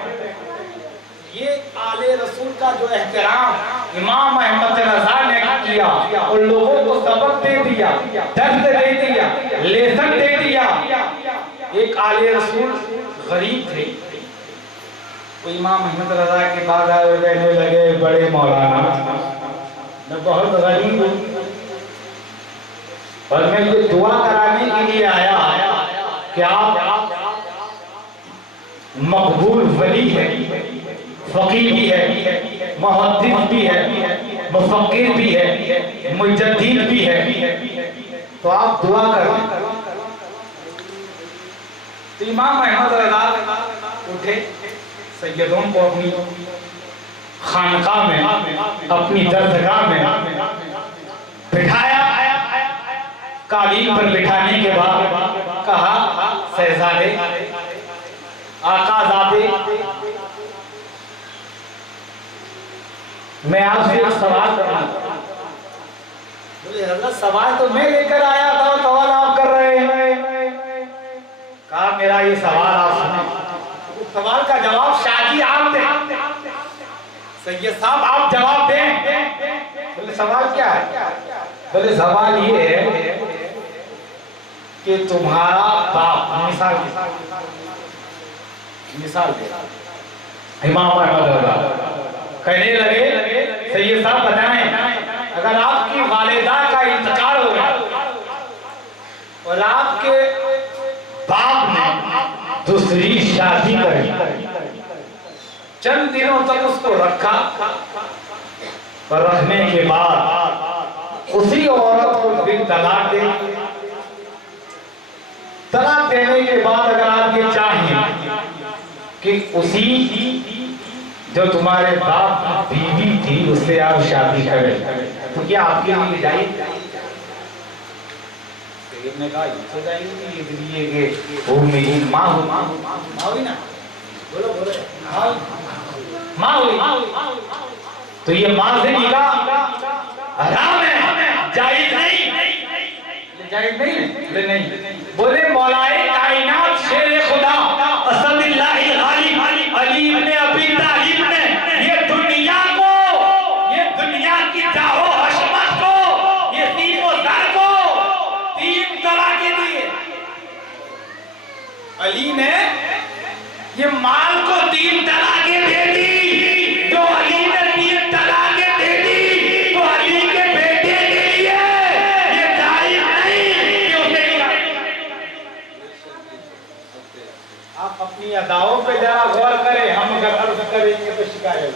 ये आले रसूल का जो एहतराम इमाम अहमद रज़ा ने किया और लोगों को सबक दे दिया, दर्द दे दिया, लेसन दे दिया। एक आले रसूल गरीब थे तो इमाम अहमद रज़ा के बाद आए कहने लगे बड़े मौलाना मैं बहुत गरीब हूँ और मैं ये दुआ कराने के लिए आया कि आप मकबूल वली है, फकीर भी है, मुहद्दिस भी है, मुफक्किर भी है, मुजद्दिद भी है, तो आप दुआ करें। तो इमाम अहमद रज़ा उठे, सैयदों को अपनी खानकाह में, अपनी दरगाह में बिठाया। कालीन पर बिठाने के बाद कहा शहजादे, आकाज़ादे, मैं आपसे एक सवाल करना। बोले हज़रत सवाल तो मैं लेकर आया था और सवाल आप कर रहे हैं। कहा मेरा ये सवाल आप सुने, सवाल का जवाब शादी आप दें, सैयद साहब आप जवाब दें। बोले सवाल क्या है? बोले सवाल ये है कि तुम्हारा बाप, मिसाल इमाम अहमद रज़ा कहने लगे सैयद साहब बताएं अगर आपकी वालिदा का इंतकाल हो गया और आपके बाप ने दूसरी शादी करी, चंद दिनों तक उसको रखा और रखने के बाद उसी औरत को फिर तलाक दे, तलाक देने के बाद अगर आप ये चाहें कि उसी जो तुम्हारे बाप की बीवी थी उससे आप शादी करें तो क्या आपके लिए जाएगी? ने कहा इससे जाएगी इसलिए कि वो मेरी माँ हुई ना, बोलो बोलो माँ हुई, तो ये माँ से निकाह हराम है, जायज नहीं, जायज नहीं। बोले मौलाए कायनात शेर खुदा असदुल्लाह गालिब अली इब्न अबी तालिब ने ये दुनिया को, ये दुनिया की जाहो हशमत को, ये सीनो सर को 3 तलाक़ें दिए। अली ने ये माल को 3 तलाक़ें दे दी। जो अली ने 3 तलाक़ें दे दी तो अली के बेटे के लिए ये जायज नहीं कि उसे आप अपनी अदाओं पे जरा गौर करें, हम अगर अर्ज करेंगे तो शिकायत।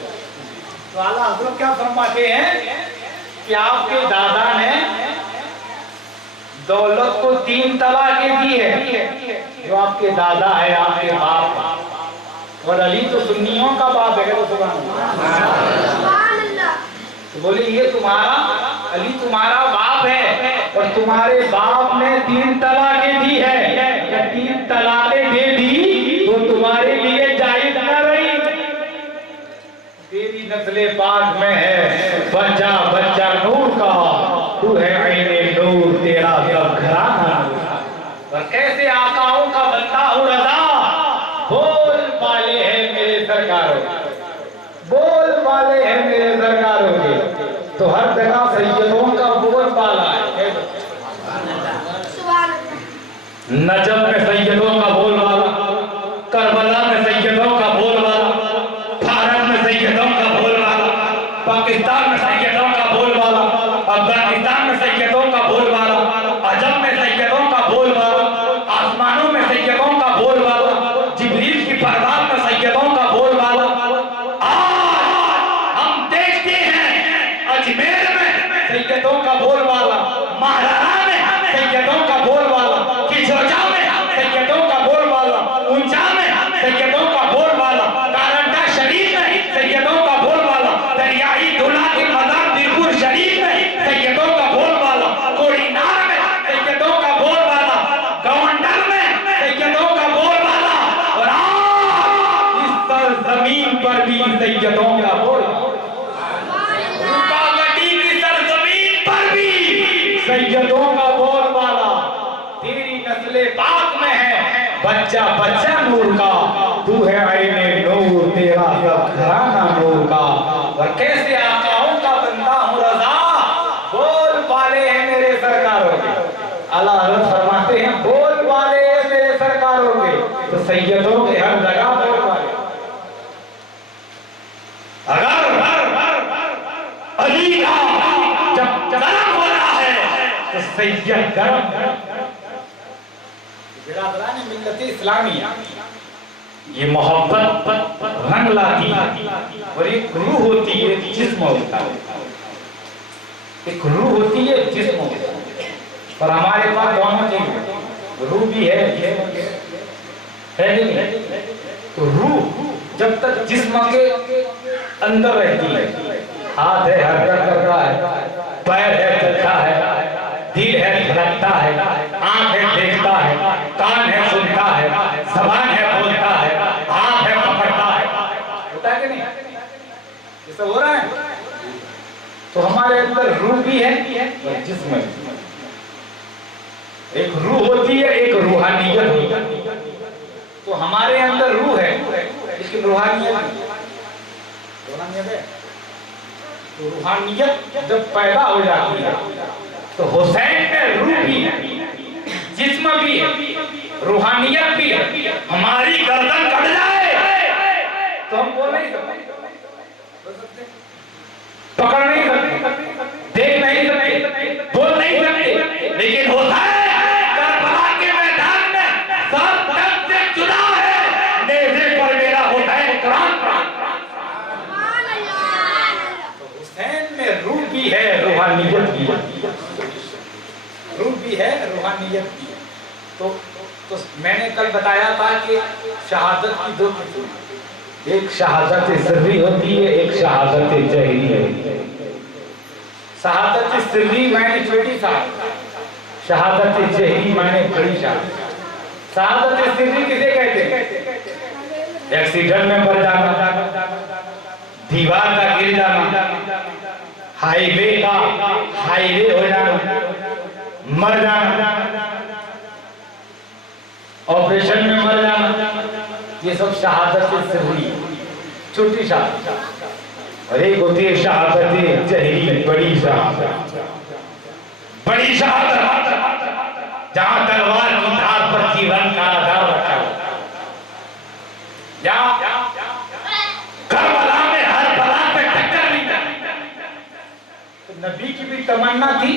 तो आला हज़रत क्या फरमाते हैं कि आपके दादा ने दौलत को 3 तलाकें दी है, जो आपके दादा है, आपके बाप है। और अली तो सुन्नियों का बाप है, तो सुभान अल्लाह। तो बोले ये तुम्हारा अली तुम्हारा बाप है और तुम्हारे बाप ने 3 तलाकें दी है, या 3 तलाकें दे दी तो तुम्हारे लिए जायज न रही। तेरी नस्ले पाक में है बच्चा बच्चा नूर का, तू है आईने नूर, तेरा सब घराना। और कैसे आकाओं का बंदा हूँ रजा, बोल वाले हैं मेरे सरकारों, बोल वाले हैं मेरे सरकारों के। तो हर जगह सैयदों का बोल वाला है। नजब में सैयदों का बोल वाला, करबला में सैयदों का बोल वाला, भारत में सैयदों का बोल वाला, पाकिस्तान में सैयदों का बोल वाला, अफगानिस्तान में सैयदों का बोल वाला, अजम में सैयदों का बोल वाला, आसमानों में सैयदों का बोल वाला, जिब्रील की परवाज़ में सैयदों का बोल वाला। आज हम देखते हैं अजमेर में सैयदों का बोल वाला, महाराणा में सैयदों का बोल वाला, किशोजा में सैयदों का बोल वाला, ऊंचा में सैयदों का बोल वाला, कारंडा शरीफ में सैयदों का बोल वाला, दरियाई दूल्हा के मजार दिलपुर शरीफ में सैयदों का बोल वाला, कोड़ीनार में सैयदों का बोल वाला, गवंडर में सैयदों का बोल वाला। और आज इस सरजमीन पर भी सैयदों का बोल, रूपावटी की सरजमीन पर भी सैयदों का बोल वाला। तेरी नस्ले पाक में है बच्चा बच्चा नूर का, तू है आईने नूर, तेरा सब घराना नूर का। और कैसे आकाओं का बंदा हूँ रजा, बोल वाले हैं मेरे सरकारों के। अल्लाह हज़रत फरमाते हैं बोल वाले हैं मेरे सरकारों के, तो सैयदों के हर जगह बोल वाले। अगर अली का जब गरम हो रहा है तो सैयद गरम। बिरादरान मिल्लत इस्लामिया, ये मोहब्बत रंग लाती है। और एक रूह होती है, जिस्म होता है। एक रूह होती है, जिस्म होता है। और हमारे पास दोनों चीज, रूह भी है नहीं? तो रूह जब तक जिस्म के अंदर रहती है, हाथ है हरकत करता है, पैर है चलता है, दिल है धड़कता है, आंख है देखता है, कान है सुनता है, जबान है बोलता है, हाथ है पकड़ता है। होता है कि नहीं? ये सब हो रहा है। तो हमारे अंदर रूह भी है और जिस्म भी। एक रूह होती है, एक रूहानियत होती है। तो हमारे अंदर रूह है लेकिन रूहानियत है। तो रूहानियत जब पैदा हो जाती है तो हुसैन में रूह भी है, जिस्म भी है, रूहानियत भी है। हमारी गर्दन कट जाए तो हम बोल नहीं सकते, पकड़ नहीं सकते, देख नहीं सकते, बोल नहीं सकते। लेकिन होता है करबला के मैदान में सब तन से जुदा है, नेज़े पर मेरा होता है कुरान। तो हुसैन में रूह भी है, रूहानियत भी है, रूह भी है, रूहानियत भी है। तो मैंने कल बताया था कि शहादत की 2 किस्म, एक शहादत सिर्री होती है, एक शहादत जहरी है। शहादत सिर्री मायने छोटी शहादत, शहादत जहरी मायने बड़ी शहादत। शहादत सिर्री किसे कहते हैं? एक्सीडेंट में मर जाना, दीवार का गिर जाना, हाईवे हो जाना, मर जाना, ऑपरेशन में मर जाना, ये सब शहादत सिर्री, छोटी शहादत। और एक होती है शहादत जहरी, बड़ी शहादत। बड़ी शहादत जहां तलवार की धार पर जीवन का आधार रखा हो, करबला में हर बला पे टक्कर नहीं था। तो नबी की भी तमन्ना थी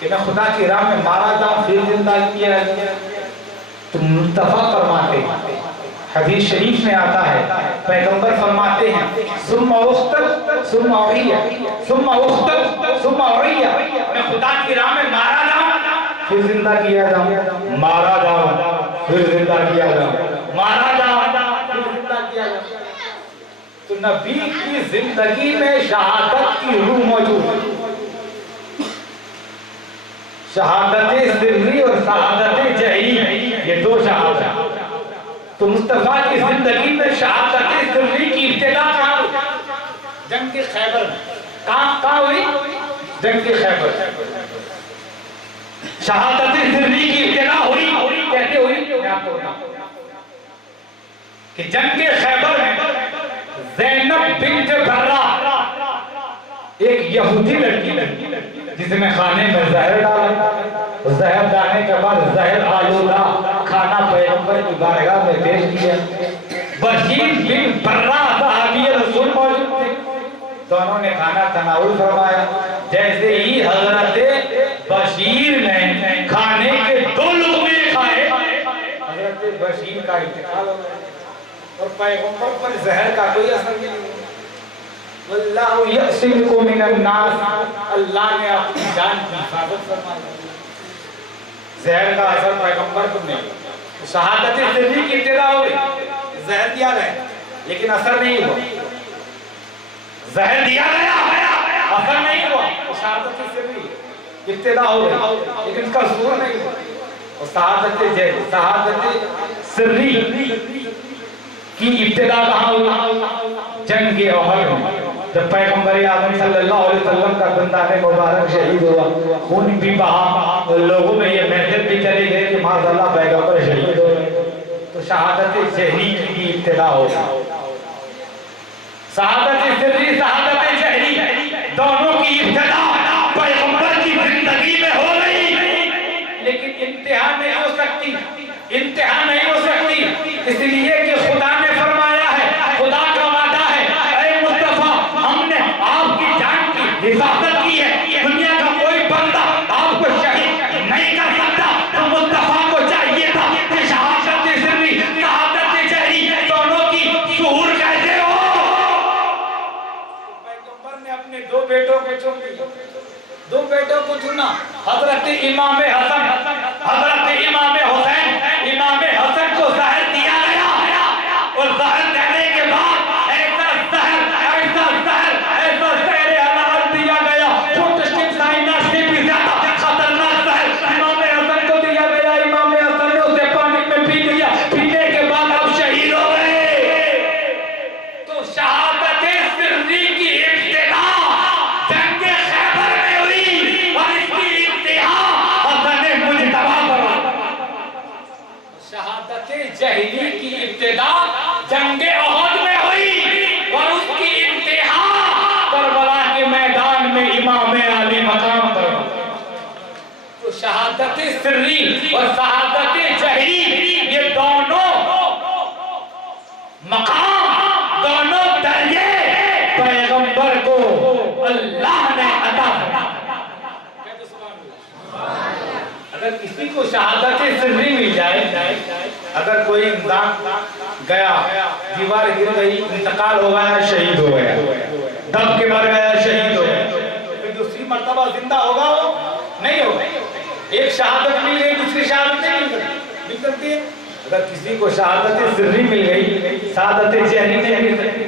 कि मैं खुदा की राह में मारा जाऊं, फिर जिंदा किया। तो मुस्तफा फरमाते हैं, हदीस शरीफ में आता है, पैगंबर फरमाते हैं सुम्मा उख्तल सुम्मा उहिया, सुम्मा उख्तल सुम्मा उहिया। मैं खुदा की राह में मारा जाऊं, फिर जिंदा किया जाऊं, मारा जाऊं, फिर जिंदा किया जाऊं, मारा जाऊं, फिर जिंदा किया जाऊं। तो नबी की जिंदगी में शहादत की रूह मौजूद है। शहादत सिर्री और शहादत जहरी, ये दो शहादत। तो मुस्तफा की जिंदगी में शहादत सिर्री की इब्तिदा कहाँ हुई? जंग के खैबर में। कहाँ हुई? जंग के खैबर। शहादत सिर्री की इब्तिदा हुई, कैसे हुई? मैं आपको बताऊं कि जंग के खैबर में ज़ैनब बिन्त बर्रा एक यहूदी लड़की जिसने खाने में जहर डाला, जहर डालने के बाद जहर आलूदा खाना पैगंबर की बारगाह में पेश किया। बशीर बिन बर्रा सहाबी रसूल मौजूद थे, दोनों ने खाना तनाउल फरमाया। जैसे ही हजरत बशीर ने खाने के 2 लुक़मे खाए, हजरत बशीर का इंतकाल हो गया और पैगंबर पर जहर का कोई असर नहीं हुआ। वल्लाहु यअसिमुकुम मिनन नास, अल्लाह ने अपनी जान की हिफाजत फरमाई। जहर का असर पैगंबर पर नहीं। शहादत सिर्री की इब्तिदा हुई, जहर दिया गया लेकिन असर नहीं हुआ। जहर दिया गया, असर नहीं हुआ। शहादत सिर्री इब्तिदा हो गई लेकिन इसका ज़ोर नहीं हुआ। और शहादत सिर्री की इब्तिदा कहाँ हुई? जंग के ओहद में, जब पैगंबर आज़म सल्लल्लाहु अलैहि वसल्लम का दंदाने मुबारक शहीद हुआ, खून भी बहा और लोगों में ये मैसेज भी चले गए कि माशाअल्लाह पैगंबर शहीद हो गए। तो शहादत जहरी की भी इब्तिदा हो गई। शहादत सिर्री, शहादत जहरी दोनों की इब्तिदा पैगंबर की जिंदगी में हो गई, लेकिन इंतहा नहीं हो सकती, इंतहा नहीं हो सकती। इसलिए कि खुदा ने फरमाया है, खुदा का वादा है, ऐ मुस्तफा हमने आपकी जान की हिफाजत की है, दुनिया का कोई बंदा आपको शहीद नहीं कर सकता। तो मुस्तफा को चाहिए था कि शहादत सिर्री, शहादत जहरी दोनों की शुहूर कैसे हो। पैगंबर ने अपने 2 बेटों को चुन लिया, 2 बेटों को चुना, हजरत इमाम हसन, हजरत इमाम हुसैन। इमाम हसन को जहर दिया गया और जहर देने के बाद ऐसा जहर हलाल दिया गया, पोटेशियम साइनाइड से भी ज्यादा खतरनाक जहर इमाम हसन को दिया गया। इमाम हसन ने उसे पानी में पी लिया, पीने के बाद आप शहीद हो गए। तो शहादत सिर्री की इब्तिदा जंग के खैबर में हुई और इसकी इंतहा हसन मुजतबा पर। शहादत जहरी की इब्तिदा जंगे ओहद में हुई और उसकी इंतहा करबला के मैदान में इमाम अली मकाम पर। तो शहादत सिर्री और शहादत जहरी ये दोनों मकाम, दोनों दर्जे पैगंबर को अल्लाह ने अता फरमाया। अगर किसी को शहादत सिर्री मिल जाए, अगर कोई इंसान गया, दीवार गिर गई, इंतकाल हो गया, शहीद हो गया, दब के मर गया, शहीद हो गया, फिर दूसरी मर्तबा जिंदा होगा? वो नहीं होगा। एक शहादत मिल गई, दूसरी शहादत नहीं मिल सकती है। अगर किसी को शहादत सिर्री मिल गई, शहादत जहरी नहीं मिल सकती।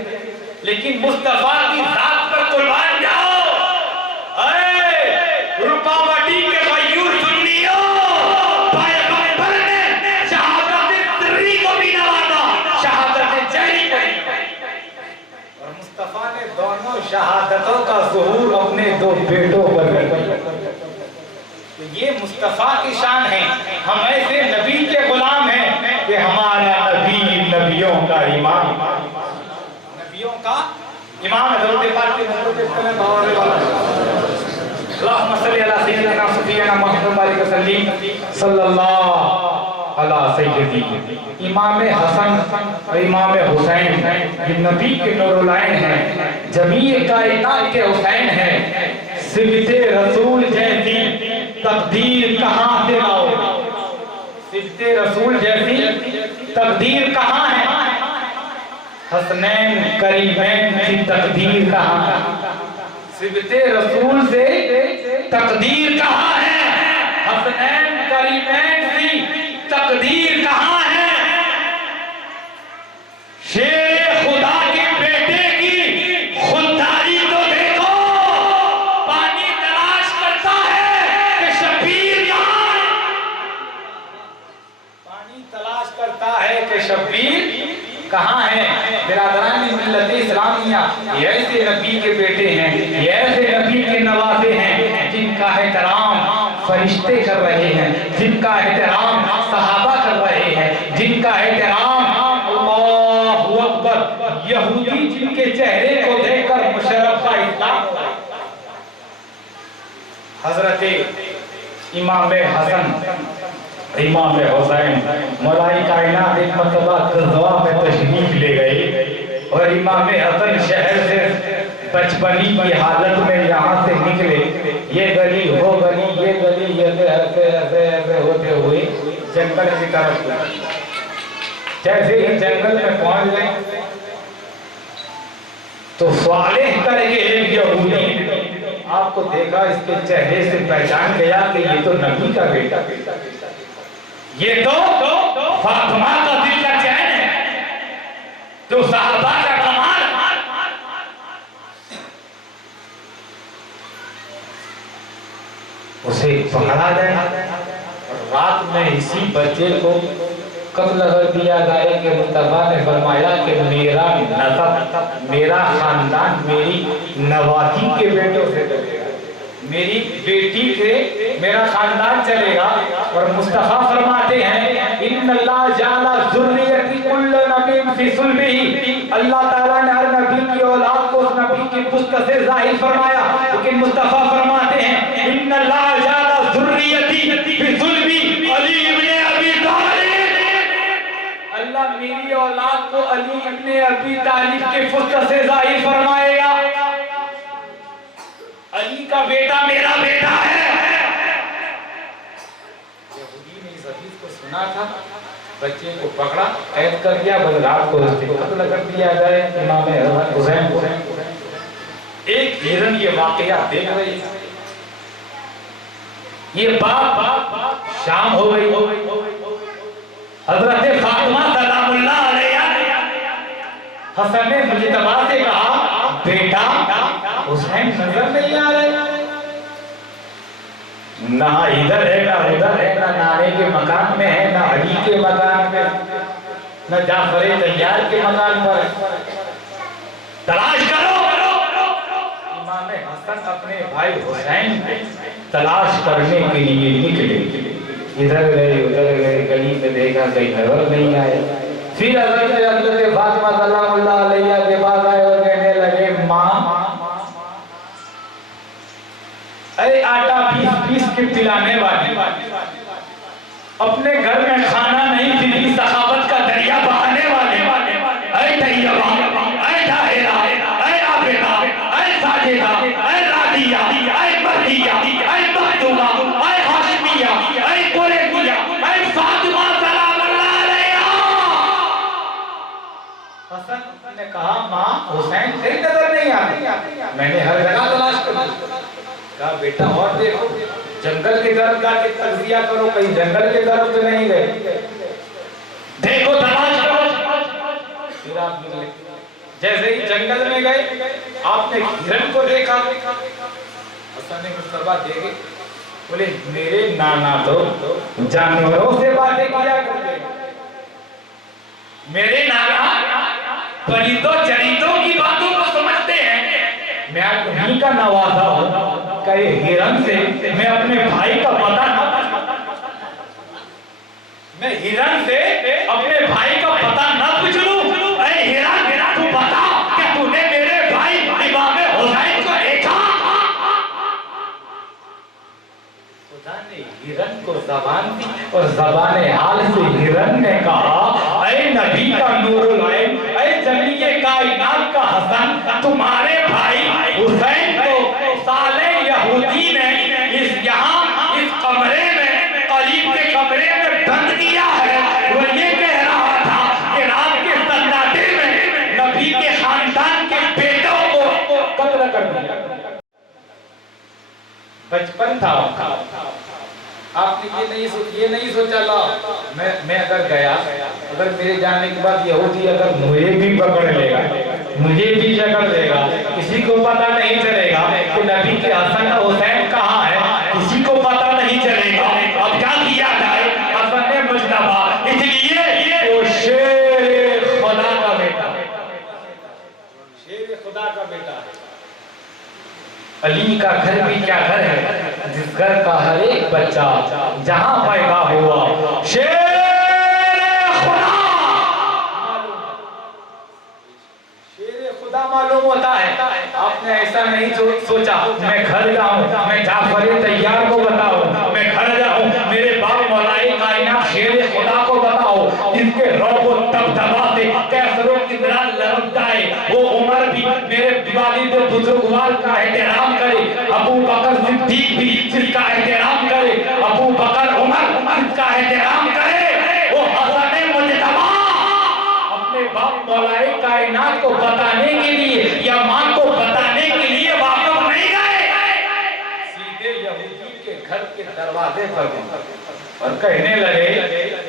लेकिन मुस्तफा की जात पर कुर्बान जाओ, रूपावटी के गयूर सुन्नियों, पैगंबर ने शहादत सिर्री को भी नवाजा, शहादत जहरी को भी। और मुस्तफा ने दोनों शहादतों का ज़ुहूर अपने 2 बेटों पर किया। तो ये मुस्तफा की शान है। हम ऐसे नबी के गुलाम हैं कि हमारा नबी नबियों का इमाम, नबियों का इमाम है। दरूद पाक के नजरों पे कलम भावने वाला अल्लाहुम्मा सल्ली अला सय्यिदिना सफियना मुहम्मद वाले वसल्लम सल्लल्लाहु अला सय्यिदी। इमाम हसन और इमाम हुसैन ये नबी के नूरुलैन हैं, जमीए कायनात के हुसैन हैं। सिबते रसूल जैसी तकदीर कहाँ से लाओ, सिबते रसूल जैसी तकदीर कहाँ है? हसनैन करीमैन की तकदीर कहाँ है? सिबते रसूल से तकदीर कहाँ है? हसनैन करीमैन सी तकदीर कहाँ है? शेर खुदा के बेटे की खुददारी तो देखो। पानी तलाश करता है कि शबीर कहाँ है? पानी तलाश करता है कि शबीर कहाँ है? बिरादरान मिल्लत इस्लामिया, ये ऐसे नबी के बेटे हैं, ये ऐसे नबी के नवासे हैं जिनका एहतराम फरिश्ते कर रहे हैं, जिनका एहतराम सहाबा कर रहे हैं, जिनका एहतराम अल्लाहु अकबर यहूदी जिनके चेहरे को देखकर मुशर्रफ का इस्लाम। हजरत इमाम हसन, इमाम हुसैन मौलाई कायनात एक मरतबा ग़ज़वा में तशरीफ ले गए और इमाम हसन शहर से बचपनी की हालत में यहाँ से निकले। ये गली वो गली, ये गली, ऐसे ऐसे ऐसे होते हुए जंगल की तरफ गए। जैसे ही जंगल में पहुंच गए तो सालेह करके एक यहूदी आपको देखा, इसके चेहरे से पहचान गया कि ये तो नबी का बेटा, ये तो फातिमा का दिल का चैन है, तो साहबा का कमाल। उसे पकड़ा गया और रात में इसी बच्चे को कत्ल कर दिया गया कि मुस्तफा ने फरमाया कि मेरा नसब, मेरा खानदान मेरी नवासी के बेटों से चलेगा, मेरी बेटी से मेरा खानदान चलेगा। और मुस्तफा फरमाते हैं इन्नल्लाह जाला ज़ुर्रियती कुल्ल नबीन फी सुल्बिही, अल्लाह ताला ने हर नबी की औलाद को उस नबी की पुश्त से जाहिर फरमाया। लेकिन मुस्तफा फरमाते हैं इन्नल्लाह जाला ज़ुर्रियती फी सुल्बी अली इब्न अबी तालिब, अल्लाह मेरी औलाद को अली इब्न अबी तालिब के पुश्त से जाहिर फरमाएगा। अली का बेटा मेरा बेटा है। यहूदी ने इस हदीस को सुना था, बच्चे को पकड़ा, कैद कर दिया, बस रात को उसके कत्ल कर दिया जाए। इमाम हुसैन को एक हिरन ये वाकया देख रही, ये बाप शाम हो गई, हजरत फातिमा सलामुल्लाह अलैहा हसन ने मुजतबा से कहा बेटा हुसैन नजर नहीं आ रहे, ना इधर है ना उधर है, ना नाने के मकान में है, ना अली के मकान में, ना जाफर तैयार के मकान पर, तलाश करो। इमाम हसन अपने भाई हुसैन तलाश करने के लिए निकले, इधर गए उधर गए, गली में देखा कहीं नजर नहीं आए। फिर हजरत फातिमा सलामुल्लाह अलैहा के पास आए और कहने लगे माँ अरे आटा पीस के पिलाने वाली, अपने घर में खाना नहीं फिरी सखावत का दरिया बहाने वाले, ऐ तैयबा, ऐ ताहिरा, ऐ आबिदा, ऐ साजिदा, ऐ रादिया, ऐ मर्दिया, ऐ मखदूमा, ऐ हाशमिया, ऐ कुरैशिया, ऐ फातिमा सलामुल्लाह अलैहा। हसन ने कहा माँ हुसैन कहीं नजर नहीं आते, मैंने हर जगह तलाश कर ली। कहा बेटा और देखो, जंगल की तरफ जाके तज्जिया करो, कहीं जंगल की तरफ तो नहीं गए, देखो तलाश करो। फिर आप निकले, जैसे ही जंगल में गए आपने हिरन को देखा। हसन ने मुस्तफा देखे, बोले मेरे नाना तो जानवरों से बातें किया करते, मेरे नाना परिंदों चरिंदों की बातों को समझते हैं, मैं उन्हीं का नवासा हूं। कई हिरन से मैं अपने भाई का पता मैं हिरन से अपने भाई का पता न पूछ लूं? अरे हिरन तू बता कि तूने मेरे भाई इमाम हुसैन को देखा? खुदा ने हिरन को ज़बान दी और ज़बान हाल से हिरन ने कहा ऐ नबी का नूरुल ऐन, ऐ जमीए कायनात का हसन, तुम्हारे भाई हुसैन को साले यहूदी ने इस कमरे में, करीब के कमरे में बंद किया है। वो ये कह रहा था कि रात के सन्नाटे में नबी के खानदान के बेटों को कत्ल कर दिया। बचपन था, आपने आपने ये नहीं सोचा ला मैं अगर गया, अगर मेरे जाने के बाद यहूदी अगर मुझे भी पकड़ लेगा, मुझे भी जकड़ लेगा, किसी को पता नहीं चलेगा कि नबी के हसन हुसैन कहाँ है, किसी को पता नहीं चलेगा। अब क्या किया जाए? हसन मुस्तफा, इसलिए वो शेर खुदा का बेटा, शेर खुदा का बेटा है। अली का घर भी क्या घर है, जिस घर का हर एक बच्चा जहां पैदा हुआ शेर खुदा, शेर खुदा मालूम होता है। आपने ऐसा नहीं सोचा मैं घर जाऊं, मैं जाफर तैयार को बताऊं, मैं घर जाऊं मेरे बाप मौलाई कायनात शेर खुदा को बताओ, जिसके रौब तबदबा से कैसरों की तरह लड़ता है। वो उमर भी मेरे वालिद बुजुर्गवार का एहतराम करे, अबू बकर सिद्दीक भी जिसका एहतराम करे, अबू बकर उमर का एहतराम करे। वो हसन मुजतबा अपने बाप मौलाई कायनात को बताने के लिए या मां को बताने के लिए वापस नहीं गए, सीधे यहूदी के घर के दरवाजे पर और कहने लगे,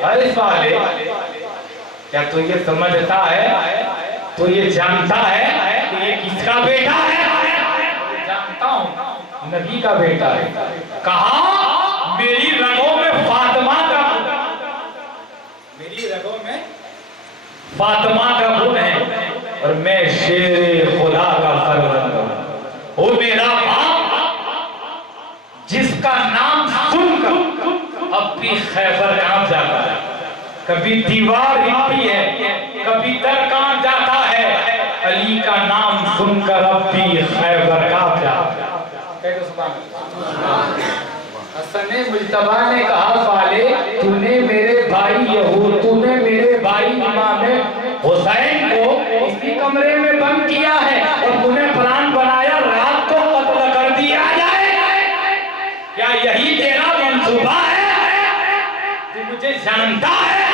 अरे साले क्या तू ये समझता है, तो ये जानता है कि ये किसका बेटा है? जानता हूँ नबी का बेटा है। कहा मेरी रगों में फातिमा का, मेरी रगों में फातिमा का खून है और मैं शेर खुदा का फर्जंद हूँ। वो मेरा बाप जिसका नाम सुनकर अब भी खैबर कांप जाता है, कभी दीवार हिलती है, कभी दर कांप जाता है। अली का नाम सुनकर अब भी खैबर कांप जाता है। हसन मुजतबा ने कहा, साले तूने मेरे भाई इमाम हुसैन को इसी कमरे में बंद किया है और तूने प्लान बनाया रात को कत्ल कर दिया जाए। क्या यही तेरा मंसूबा है? तू मुझे जानता है,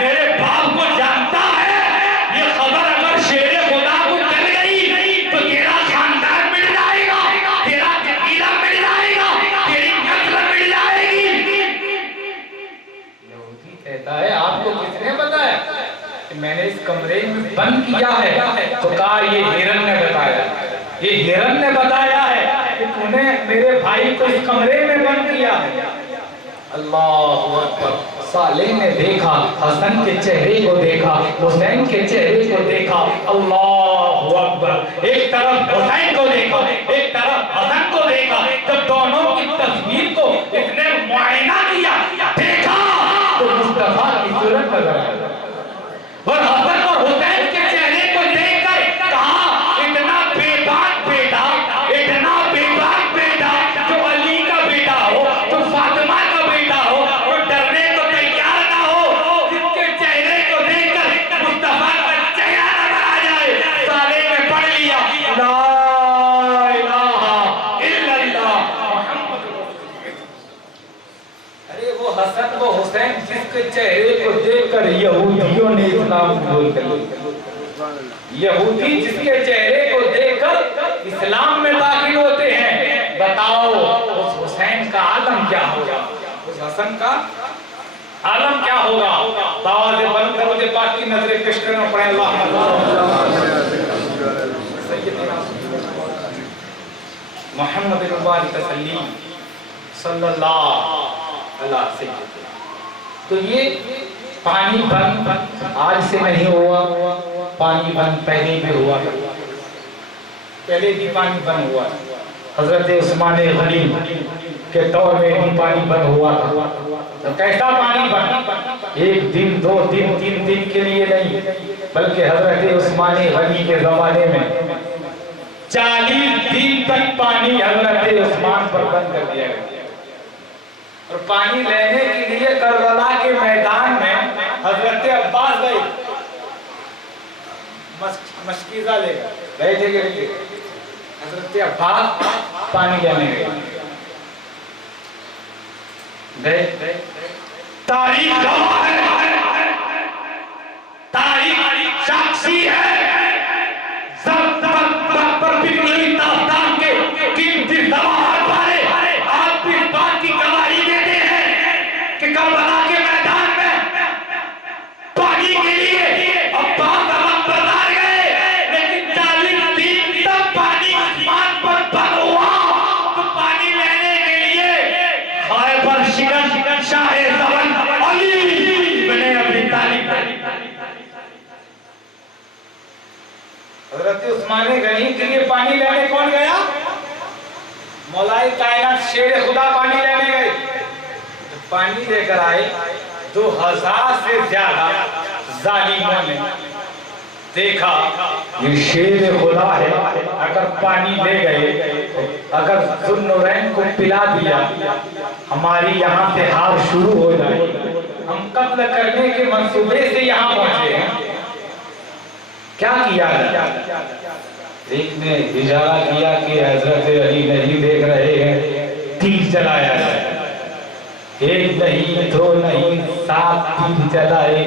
मेरे बाप को जानता है। ये खबर अगर शेर खुदा को चल गई तो तेरा खानदान मिट जाएगा, तेरा कबीला मिट जाएगा, तेरी नस्ल मिट जाएगी। यहूदी कहता है, आपको किसने बताया कि मैंने इस कमरे में बंद किया है? तो कहा ये हिरन ने बताया, ये हिरन ने बताया है कि तूने मेरे भाई को इस कमरे में बंद किया है। अल्लाहु अकबर। साले ने देखा, हसन के चेहरे को देखा, हुसैन के चेहरे को देखा। अल्लाहु अकबर। एक तरफ हुसैन को देखा, एक तरफ हसन को देखा। जब दोनों की तस्वीर को इसने मुआयना किया, देखा तो मुस्तफा की सूरत नजर आई और हसन और हुसैन के चेहरे को देखकर कहा, इतना बेबाक बेटा, इतना बेबाक बेटा जो अली का बेटा हो, जो फातिमा का बेटा हो और डरने को तैयार ना हो, जिसके चेहरे को देखकर मुस्तफा का चेहरा नजर आ जाए। साले ने पढ़ लिया, ला इलाहा इल्लल्लाह मुहम्मद रसूलुल्लाह। अरे वो हसन वो हुसैन जिसके चेहरे को देखकर यहूदियों ने इस्लाम कबूल कर लिया, यहूदी जिसके चेहरे को देखकर इस्लाम में दाखिल होते हैं। बताओ उस हुसैन का आलम क्या होगा, उस हसन का आलम क्या होगा? दरवाजे बंद करो, दे पाक की नजरें पेश करना पड़े। अल्लाह मोहम्मद तसल्ली सल्लल्लाहु अलैहि वसल्लम। तो ये पानी बंद आज से नहीं हुआ, पानी बंद पहले भी हुआ, पहले भी पानी बंद हुआ। हजरत उस्मान गनी के दौर में भी पानी बंद हुआ था। तो कैसा पानी बंद? एक दिन, 2 दिन, 3 दिन के लिए नहीं, बल्कि हजरत उस्मान गनी के जमाने में 40 दिन तक पानी हजरत उस्मान पर बंद कर दिया गया। और पानी लेने के लिए करबला के मैदान में हजरत अब्बास गए, मशकीजा ले गए थे। हजरत अब्बास पानी लेने गए। तारीख गवाह है, तारीख साक्षी है। पर बिगड़ी दास्तान के कीमती जवाहर वाले आप इस बात की गवाही देते हैं हजरत उस्मान गनी के लिए पानी लेने कौन गया? मौलाए कायनात शेर खुदा पानी लेने गए। तो पानी लेकर आए 2000 से ज्यादा जालिमों ने देखा ये शेर खुदा है, अगर पानी ले गए, अगर जुन्नूरैन को पिला दिया, हमारी यहाँ से हार शुरू हो जाए, हम कत्ल करने के मंसूबे से यहाँ पहुंचे हैं। क्या किया? एक ने इशारा किया कि हजरत अली नहीं देख रहे हैं, तीर चलाया जाए। एक नहीं, दो नहीं, 7 तीर चलाए,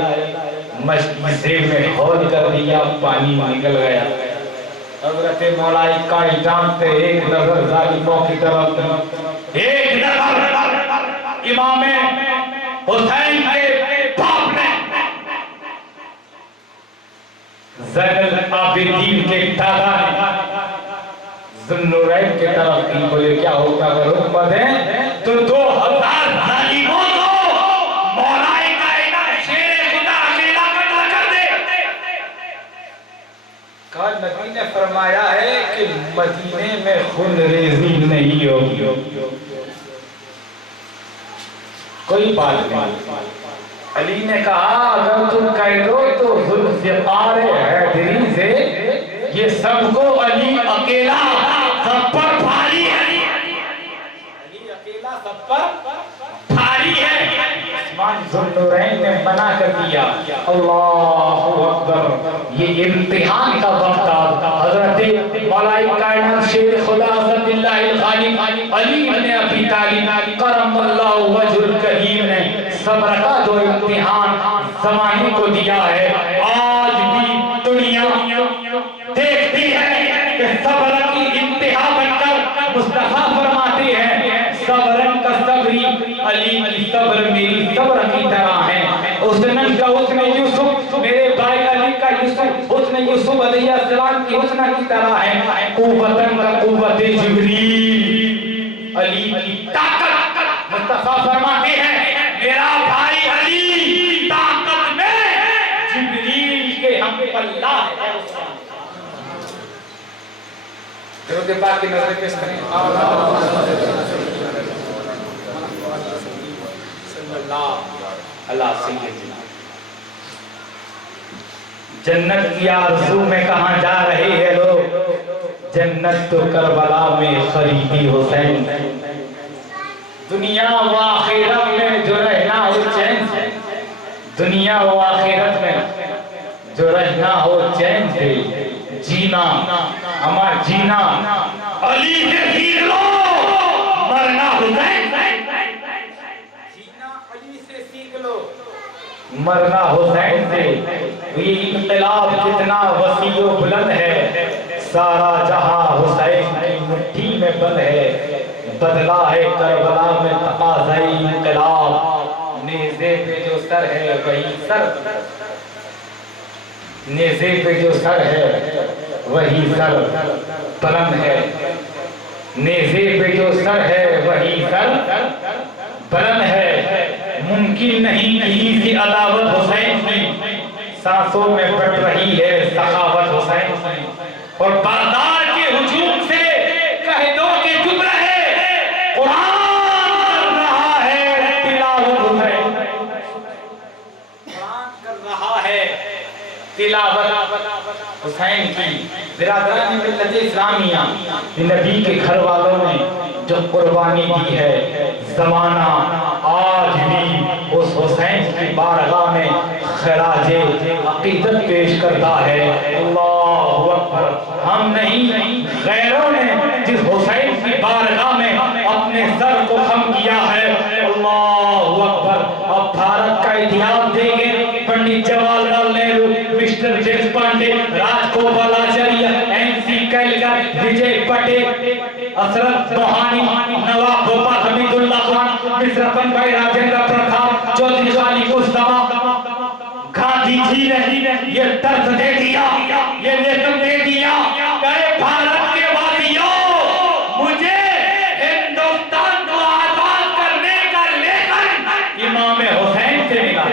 मस्जिद में हौल कर दिया, पानी निकल गया। हजरत मौलाई कायनात ने एक नजर जालिमों की तरफ, एक नजर इमाम हुसैन के बाप ने ज़ैनुल आबिदीन के दादा ने ज़ुन्नुरैन के तरफ की। बोले क्या होगा अगर हुक्म दें तो 2000 जालिमों को मौलाए कायनात शेर खुदा अकेला कत्ल कर दे। कल नबी ने फरमाया है कि मदीने में खूनरेज़ी नहीं होगी। कोई बात नहीं। अली ने कहा अगर तुम कह दो तो ज़ुल्फ़िकार हैदरी से ये सबको अली अकेला सब पर भारी है। अली अकेला सब पर भारी है। उस्मान ज़ुन्नुरैन ने मना कर दिया। अल्लाहु अकबर। ये इम्तिहान का वक्त था। हज़रत मौलाई कायनात शेर खुदा अज़्ज़बिल्लाहिल ग़ालिब अली इब्न अबी तालिब करमल्लाहु वजहुल करीम ने सब्र का जो इम्तिहान ज़माने को दिया है, आज भी दुनिया देखती है कि सब्र की इंतहा बनकर मुस्तफा फरमाते हैं सब्रन का सब्री अली की सब्र मेरी सब्र की तरह है। उसने का उसने यूसुफ मेरे भाई अली का यूसुफ उसने यूसुफ अलैहिस्सलाम की हुस्न की तरह है। कुव्वतन का कुव्वत जिब्रील अली की ताकत मुस्तफा फरमाते हैं मेरा भाई अली ताकत में जिब्रील के हम पल्ला है। दरूद पाक की नजर पेश करें। अल्लाह सय्यद। जन्नत की आरज़ू में कहां जा रहे हैं लोग? जन्नत तो करबला में खरीदी हुसैन। दुनिया व आखिरत में जो रहना हो चैन से, दुनिया व आखिरत में जो रहना हो चैन से, जीना हमारा जीना अली से सीख लो, मरना हुसैन। जीना अली से सीख लो, मरना हुसैन से। ये इख्तिलाफ कितना वसी व बुलंद है, सारा जहां हुसैन की मुट्ठी में बंद है। बदला है करबला में तकाज़ाए इंक़िलाब, नेज़े पे जो सर है वही सर, नेज़े पे जो सर है वही सर बुलंद है। नेज़े पे जो सर है वही सर बुलंद है। मुमकिन नहीं किसी की अदावत हुसैन की, सांसों में बढ़ रही है सखावत हुसैन की। और बाजार के हुजूम से कह दो कि चुप रहे, कुरान कर रहा है तिलावत हुसैन, कुरान कर रहा है तिलावत हुसैन की। बिरादरान मिल्लत इस्लामिया, नबी के घर वालों ने जो कुर्बानी दी है, ज़माना आज भी उस हुसैन की बारगाह में खराजे अकीदत पेश करता है। अल्लाहु अकबर। हम नहीं, गैरों ने जिस हुसैन की बारगाह में अपने सर को खम किया है। अल्लाहु अकबर। अब भारत का इतिहास देखें, पंडित जवाहरलाल नेहरू, मिस्टर देशपांडे, राजगोपालाचार्य, एनसी कैलकर, विजय पटेल, असरत मोहानी, नवाब गोपाल हमीदुल्लाह खान, मिश्रपन भाई राजेंद्र प्रताप, चौधरी वाली मुस्तफा, गांधी जी ने ये दर्द दे दिया, ये लेसन दे दिया। कहे भारत के वासियों, मुझे हिंदुस्तान को आजाद करने का लेसन इमाम हुसैन से मिला।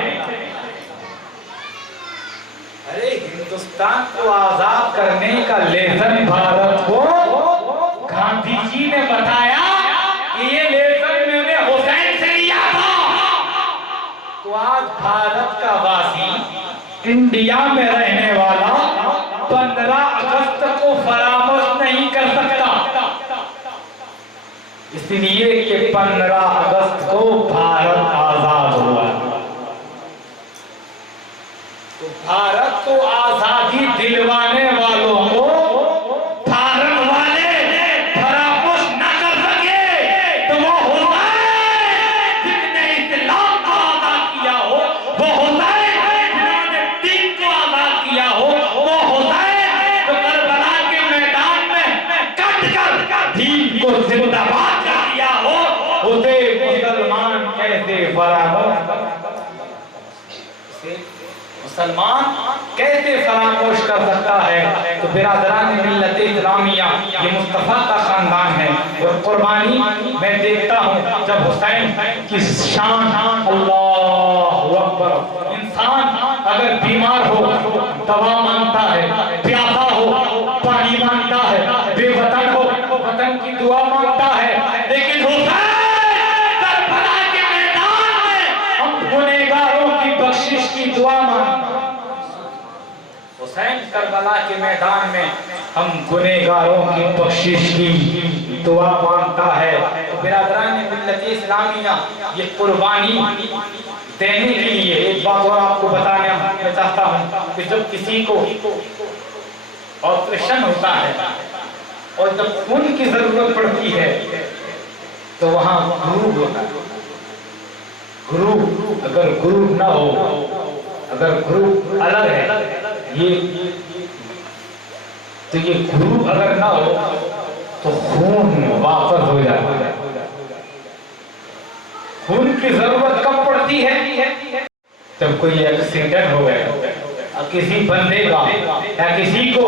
अरे हिंदुस्तान हिंदुस्तान को आजाद करने का लेसन भारत को गांधी जी ने बताया कि ये लेसन मैंने हुसैन से लिया था। तो आज भारत का वासी, इंडिया में रहने वाला 15 अगस्त को फरामोश नहीं कर सकता, इसलिए कि 15 अगस्त को भारत आजाद हुआ। तो भारत को आजादी दिलवाने वालों को भारत वाले फरामोश न कर सके तो वो हुसैन जिसने इस्लाम को आजाद किया हो, वो हुसैन जिन्होंने दीन को आजाद किया हो, वो हुसैन तो करबला के मैदान में कट कर दीन को जिंदाबाद कर दिया हो, उसे मुसलमान कैसे फरामोश कर सकता है। तो बिरादरान मिल्लत इस्लामिया, ये मुस्तफा का खानदान है और कुर्बानी मैं देखता हूँ जब हुसैन की शान, अल्लाहु अकबर। इंसान अगर बीमार हो दवा मांगता है, प्यासा हो पानी मांगता है, बेवतन हो वतन की दुआ मांगता है, लेकिन हुसैन करबला के मैदान में हम गुनहगारों की बख्शिश की दुआ मांगता है। हुसैन करबला के मैदान में हम गुनहगारों की बख्शिश की दुआ मांगता है। तो बिरादरान मिल्लत इस्लामिया, ये कुर्बानी देने के लिए एक बात और आपको बताना मैं चाहता हूँ कि जब किसी को ऑपरेशन होता है और जब खून की जरूरत पड़ती है तो वहां गुरु होता है। गुरु अगर गुरु ना हो, अगर गुरु अलग है, ये तो ये गुरु अगर ना हो तो खून वापस हो जाता है। खून की जरूरत कब पड़ती है? जब कोई एक्सीडेंट हो गया, किसी बंदे का या किसी को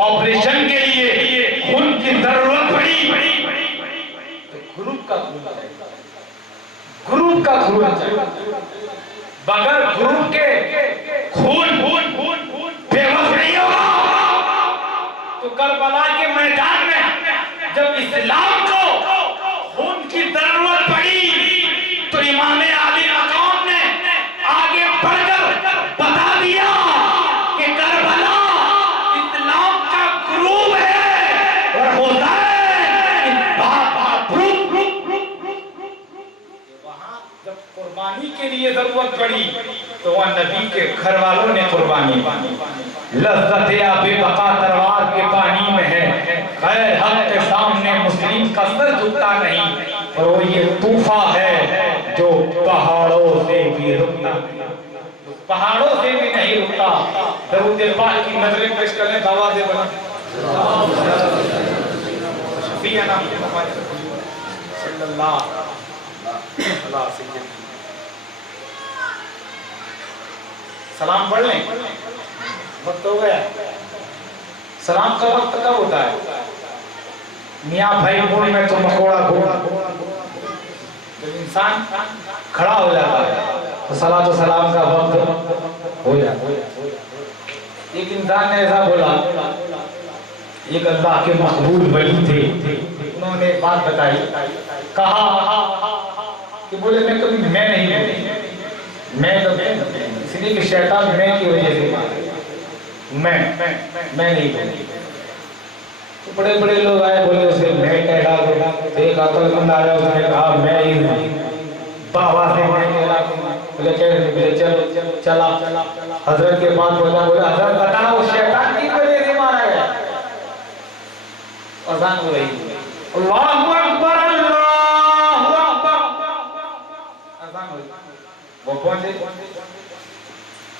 ऑपरेशन के लिए खून की जरूरत पड़ी तो गुरु का खून चाहिए, गुरु का खून चाहिए। बगैर गुरु के खून बेबस नहीं होगा। तो करबला के मैदान में जब इस्लाम को खून की जरूरत पड़ी तो इमाम अली मकाम ने आगे बढ़कर बता दिया कि करबला इस्लाम का गुरु है और हुसैन वहां जब कुर्बानी के लिए जरूरत पड़ी तो वह नबी के घर वालों ने कुर्बानी। लज्जत या बेबका तलवार के पानी में है, गैर हक के सामने मुस्लिम का सर झुकता नहीं, और वो ये तूफा है जो पहाड़ों से भी रुकता, पहाड़ों से भी नहीं रुकता। दरूद पाक की नजरें पेश कर लें, बाबा से बना शफिया नाम के मोहम्मद सल्लल्लाहु अलैहि वसल्लम। सलाम पढ़ लें, वक्त हो गया। सलाम का वक्त कब होता है? मियाँ भाई बोल में तो मकोड़ा बोल। जब इंसान खड़ा हो जाता है तो सलात व सलाम का वक्त हो जाता है। एक इंसान ने ऐसा बोला, एक अल्लाह के मकबूल वली थे, उन्होंने एक बात बताई, कहा कि बोले मैं कभी मैं नहीं, मैं तो इसलिए कि शैतान मैं की वजह से मैं नहीं बोली। तो बड़े बड़े लोग आए, बोले उसे मैं कह रहा था। एक अकलमंद आया, उसने कहा मैं ही बाबा से मैं कह रहा था। बोले चल चला हजरत के पास बोला, हजरत बताओ उस शैतान की वजह से मारा गया। अज़ान हो रही, अल्लाहु अकबर अल्लाहु अकबर, अज़ान हो रही। वो पहुंचे,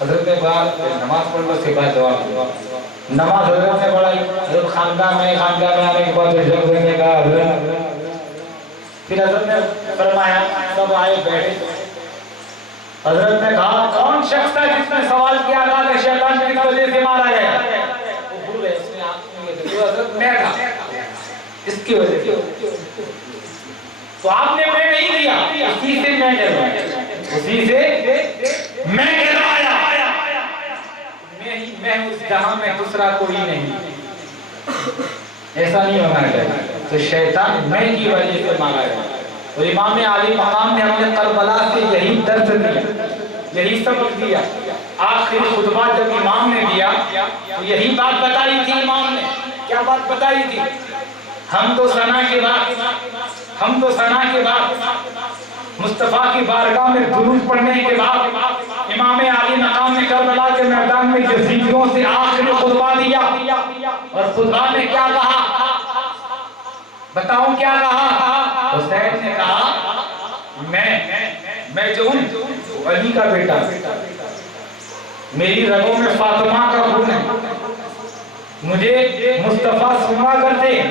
हजरत ने बात नमाज पढ़ लो, उसके बाद जवाब। नमाज हजरत ने पढ़ाई, हजरत खानकाह में आने के बाद हजरत ने कहा, फिर हजरत ने फरमाया, सब आए बैठे। हजरत ने कहा कौन शख्स था जिसने सवाल किया था कि शैतान किस वजह से मारा गया? वो भूल गए, उसने हजरत मैं था इसकी वजह से। तो आपने मैं नहीं दिया, उसी से मैं कहलवाया, उसी से मैं कहलवाया। मैं उस जहां में दूसरा कोई नहीं, ऐसा नहीं होना चाहिए। तो शैतान मैं की वजह से मारा गया। और इमाम आली मकाम ने हमने करबला से यही दर्द दिया, यही सबक दिया। आखिरी खुतबा जब इमाम ने दिया तो यही बात बताई थी इमाम ने। क्या बात बताई थी? हम तो सना के बाद मुस्तफा की बारगाह में दुरूद पढ़ने के बाद इमाम आली मकाम ने करबला के मैदान में यजीदियों से आखिरी खुतबा दिया। और खुतबा में क्या कहा बताऊं क्या कहा? हुसैन ने कहा मैं जो हूं अली का बेटा, मेरी रगों में फातिमा का खून है, मुझे मुस्तफा सुना करते हैं,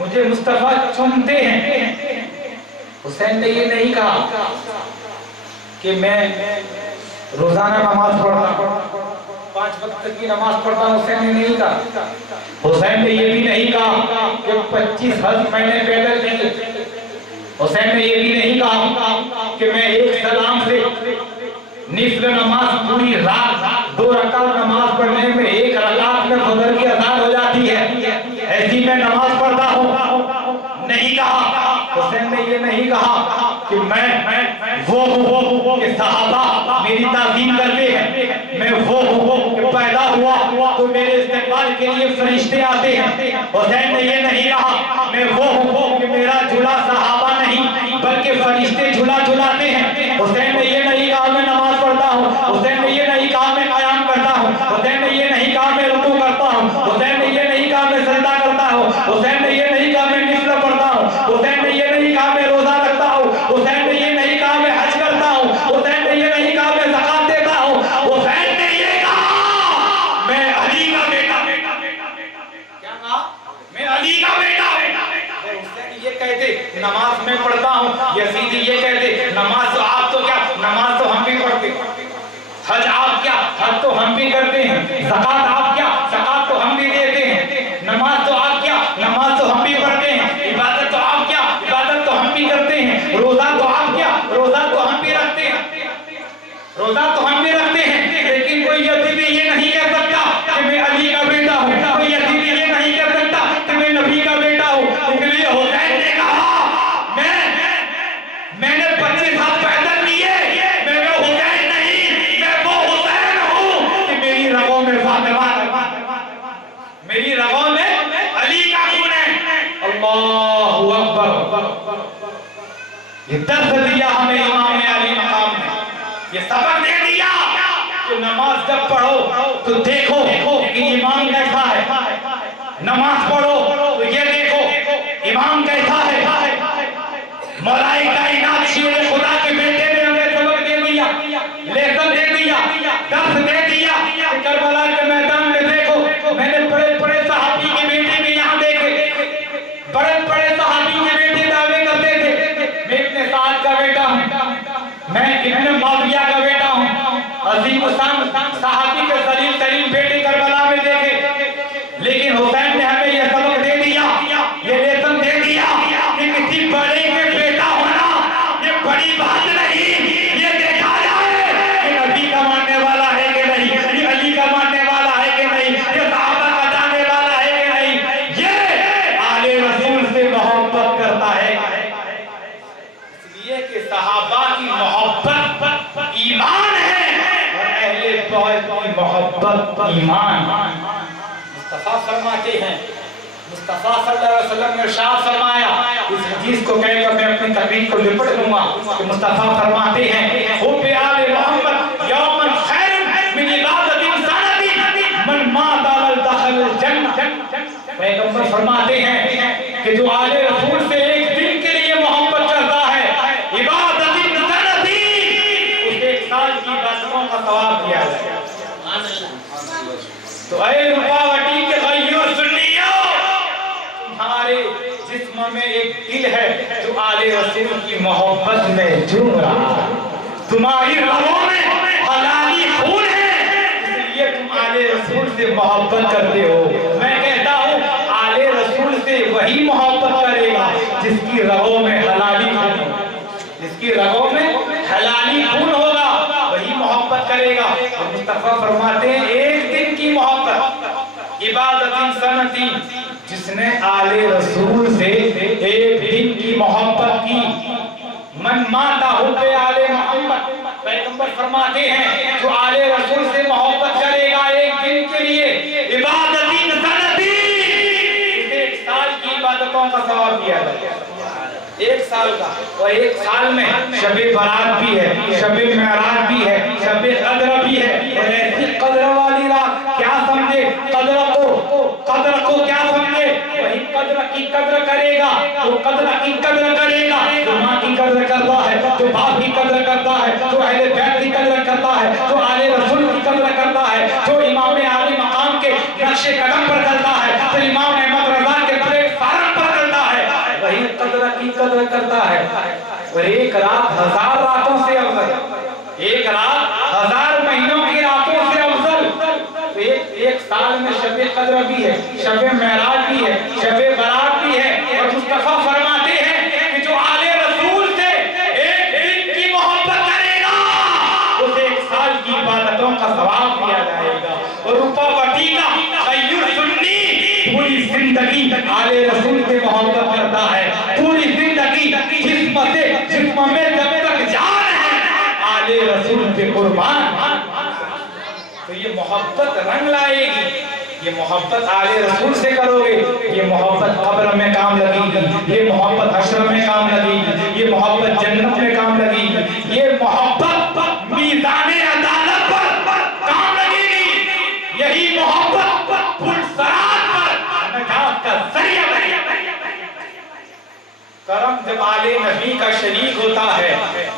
मुझे मुस्तफा चुमते हैं। हुसैन ने ये नहीं कहा कि मैं रोजाना नमाज पढ़ता हूं, 5 वक्त की नमाज पढ़ता हूं। हुसैन ने नहीं कहा। हुसैन ने ये भी नहीं कहा कि 25 हज मैंने पैदल किए। हुसैन ने ये भी नहीं कहा कि मैं एक सलाम से निफ्ल नमाज पूरी रात 2 रकात नमाज पढ़ने में 1 रकात में फजर की अज़ान हो जाती है, ऐसी मैं नमाज पढ़ता हूँ, नहीं कहा। हुसैन ने ये नहीं कहा कि मैं वो हूँ कि सहाबा मेरी ताज़ीम करते हैं, मैं वो हूँ कि पैदा हुआ तो मेरे इस्तेमाल के लिए फरिश्ते आते हैं। हुसैन ने ये नहीं कहा मैं वो हूँ कि मेरा झूला सहाबा नहीं बल्कि फरिश्ते झूला झुलाते हैं। हुसैन ने ये नहीं कहा मैं नमाज पढ़ता हूँ। हुसैन ने ये नहीं कहा मैं क़याम करता हूँ। हुसैन ने ये नहीं कहा मैं रुकू करता हूँ। हुसैन ने ये नहीं कहा मैं सजदा करता हूँ। हुसैन ने ये नहीं कहा मैं निफ्ल पढ़ता हूँ। हुसैन ने ये नहीं कहा मैं रोजा रखता हूँ। हुसैन ने ये नहीं कहा मैं हज करता हूँ। हुसैन ने ये नहीं कहा मैं ज़कात देता हूँ। हुसैन ने ये कहा मैं अली का बेटा। क्या कहा? मैं अली का बेटा। हुसैन ये कहते नमाज में पढ़ता हूँ, यजीदी ये कहते नमाज तो आप तो क्या, नमाज तो हम भी पढ़ते, हज आप क्या, हज तो हम भी करते हैं, ज़कात आप क्या, ज़कात तो हम भी देते हैं, नमाज तो आप क्या, नमाज तो हम भी पढ़ते हैं, इबादत तो आप क्या, इबादत तो हम भी करते हैं, रोजा तो आप क्या, रोजा तो हम भी रखते हैं, रोजा तो हम भी रखते हैं। लेकिन कोई यजीदी ये नहीं कह सकता कि मैं अली का बेटा हूँ, कोई यजीदी ये नहीं कह सकता कि मैं नबी का बेटा हूँ। इसलिए हुसैन ने कहा मैंने 25 हाथ पैदल किए, मैं वो हुसैन नहीं, मैं वो हुसैन हूँ कि मेरी रगों में फातिमा, मेरी रगों में अली का खून है। अल्लाहु अकबर। ये दर्द दिया हमें इमाम अली मकाम ने, ये सबक दे दिया कि नमाज जब पढ़ो तो देखो कि इमाम कैसा है, नमाज पढ़ो तो ये देखो इमाम कैसा है। मौलाई कायनात शेर खुदा के बेटे ने हमें सबक दे दिया, लेसन दे दिया, दर्स दे दिया। करबला के मैदान में देखो मैंने बड़े बड़े सहाबी के बेटे भी यहाँ देखे, बड़े बड़े सहाबी के बेटे दावे करते थे मैं इब्ने साद का बेटा हूँ, मैं इब्ने मुआविया का बेटा हूँ। अजीम शान सहाबी के सलीम तरीन बेटे करबला में देखे। लेकिन हुसैन ने हमें यह सबक दे दिया, ये लेसन दे दिया कि किसी बड़े के बेटा होना ये बड़ी बात नहीं, ये देखा जाए कि नबी का मानने वाला है कि नहीं, ये अली का मानने वाला है कि नहीं, ये सहाबा का जानने वाला है कि नहीं, ये आले रसूल से मोहब्बत करता है। इसलिए कि सहाबा की मोहब्बत ईमान है और अहले बैत की मोहब्बत ईमान। मुस्तफा फरमाते हैं, मुस्तफा सल्लल्लाहु अलैहि वसल्लम ने इरशाद फरमाया, इस हदीस को कहकर मैं अपनी तकरीर को लिपट लूंगा कि मुस्तफा फरमाते हैं हुब्बे आले मोहम्मद यौमन खैरुन मिन इबादतिन सनती मन मात अल दखल जन्नह। पैगंबर फरमाते हैं कि जो आले रसूल से एक दिन के लिए मोहब्बत करता है इबादतिन सनती, उसे 1 साल की इबादतों का सवाब दिया जाएगा। तो ऐ रुकावटी के भाइयों सुन्नियों, तुम्हारे जिस्म में एक दिल है जो आले रसूल की मोहब्बत में झूम रहा है, तुम्हारी रगों में हलाली खून है, इसलिए तुम आले रसूल से मोहब्बत करते हो। मैं कहता हूँ आले रसूल से वही मोहब्बत करेगा जिसकी रगों में हलाली खून, जिसकी रगों में हलाली खून होगा वही मोहब्बत करेगा। और मुस्तफा फरमाते हैं एक दिन की मोहब्बत इबादतिन सनती, जिसने आले रसूल से एक दिन की मोहब्बत की। मन माता हुब्बे आले मोहम्मद, पैगंबर फरमाते हैं जो आले रसूल से मोहब्बत करेगा एक दिन के लिए, इबादतिन सनती, एक साल की इबादतों का सवाब दिया जाएगा। एक साल का, और एक साल में शबे बारात भी है, शबे मेराज भी है, शबे कद्र भी है। और ऐसी कद्र वाली रात क्या समझे, कद्र को क्या समझे, वही कद्र की कद्र करेगा, तो कद्र की कद्र करेगा जो माँ की कद्र करता है, जो बाप की कद्र करता है, जो अहले बैत की कद्र करता है, जो आले रसूल की कद्र करता है, जो इमाम आली मकाम के नक्शे कदम पर चलता है, जो इमाम अहमद रजा के प्लेटफार्म पर चलता है, वही कद्र की कद्र करता है। और एक रात 1000 रातों से अफजल, एक रात 1000 महीनों की रातों से अफजल। तो एक साल में शबे कद्र भी है, शबे मेराज भी है, शबे बारात भी है। और मुस्तफा फरमाते हैं कि जो आले रसूल से एक दिन की मोहब्बत करेगा उसे एक साल की इबादतों का सवाब दिया जाएगा। और रूपावती का खैयुर सुन्नी पूरी जिंदगी आले रसूल से मोहब्बत करता है, पूरी जिंदगी जिस्म में जब तक जान है आले रसूल पे कुर्बान। तो ये मोहब्बत रंग लाएगी, ये मोहब्बत आले रसूल से करोगे, ये मोहब्बत कब्र में काम लगेगी, ये मोहब्बत हश्र में काम लगेगी, ये मोहब्बत जन्नत में काम लगेगी, ये मोहब्बत मीज़ाने अदालत पर काम लगेगी, यही मोहब्बत पुरसरात पर नजात का जरिया बनेगी। करम जब आले नबी का शरीक होता है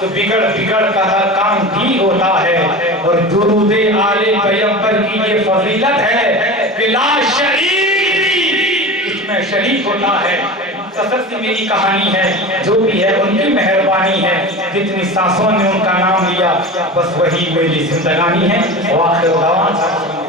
तो बिगड़ कर हर काम ठीक होता है। और दुरूदे आले पैगंबर की ये फजीलत है कि ला शरीक, इसमें शरीक होता है। कसर से मेरी कहानी है, जो भी है उनकी मेहरबानी है, जितनी सांसों ने उनका नाम लिया बस वही मेरी जिंदगानी है। वाखिर दावा।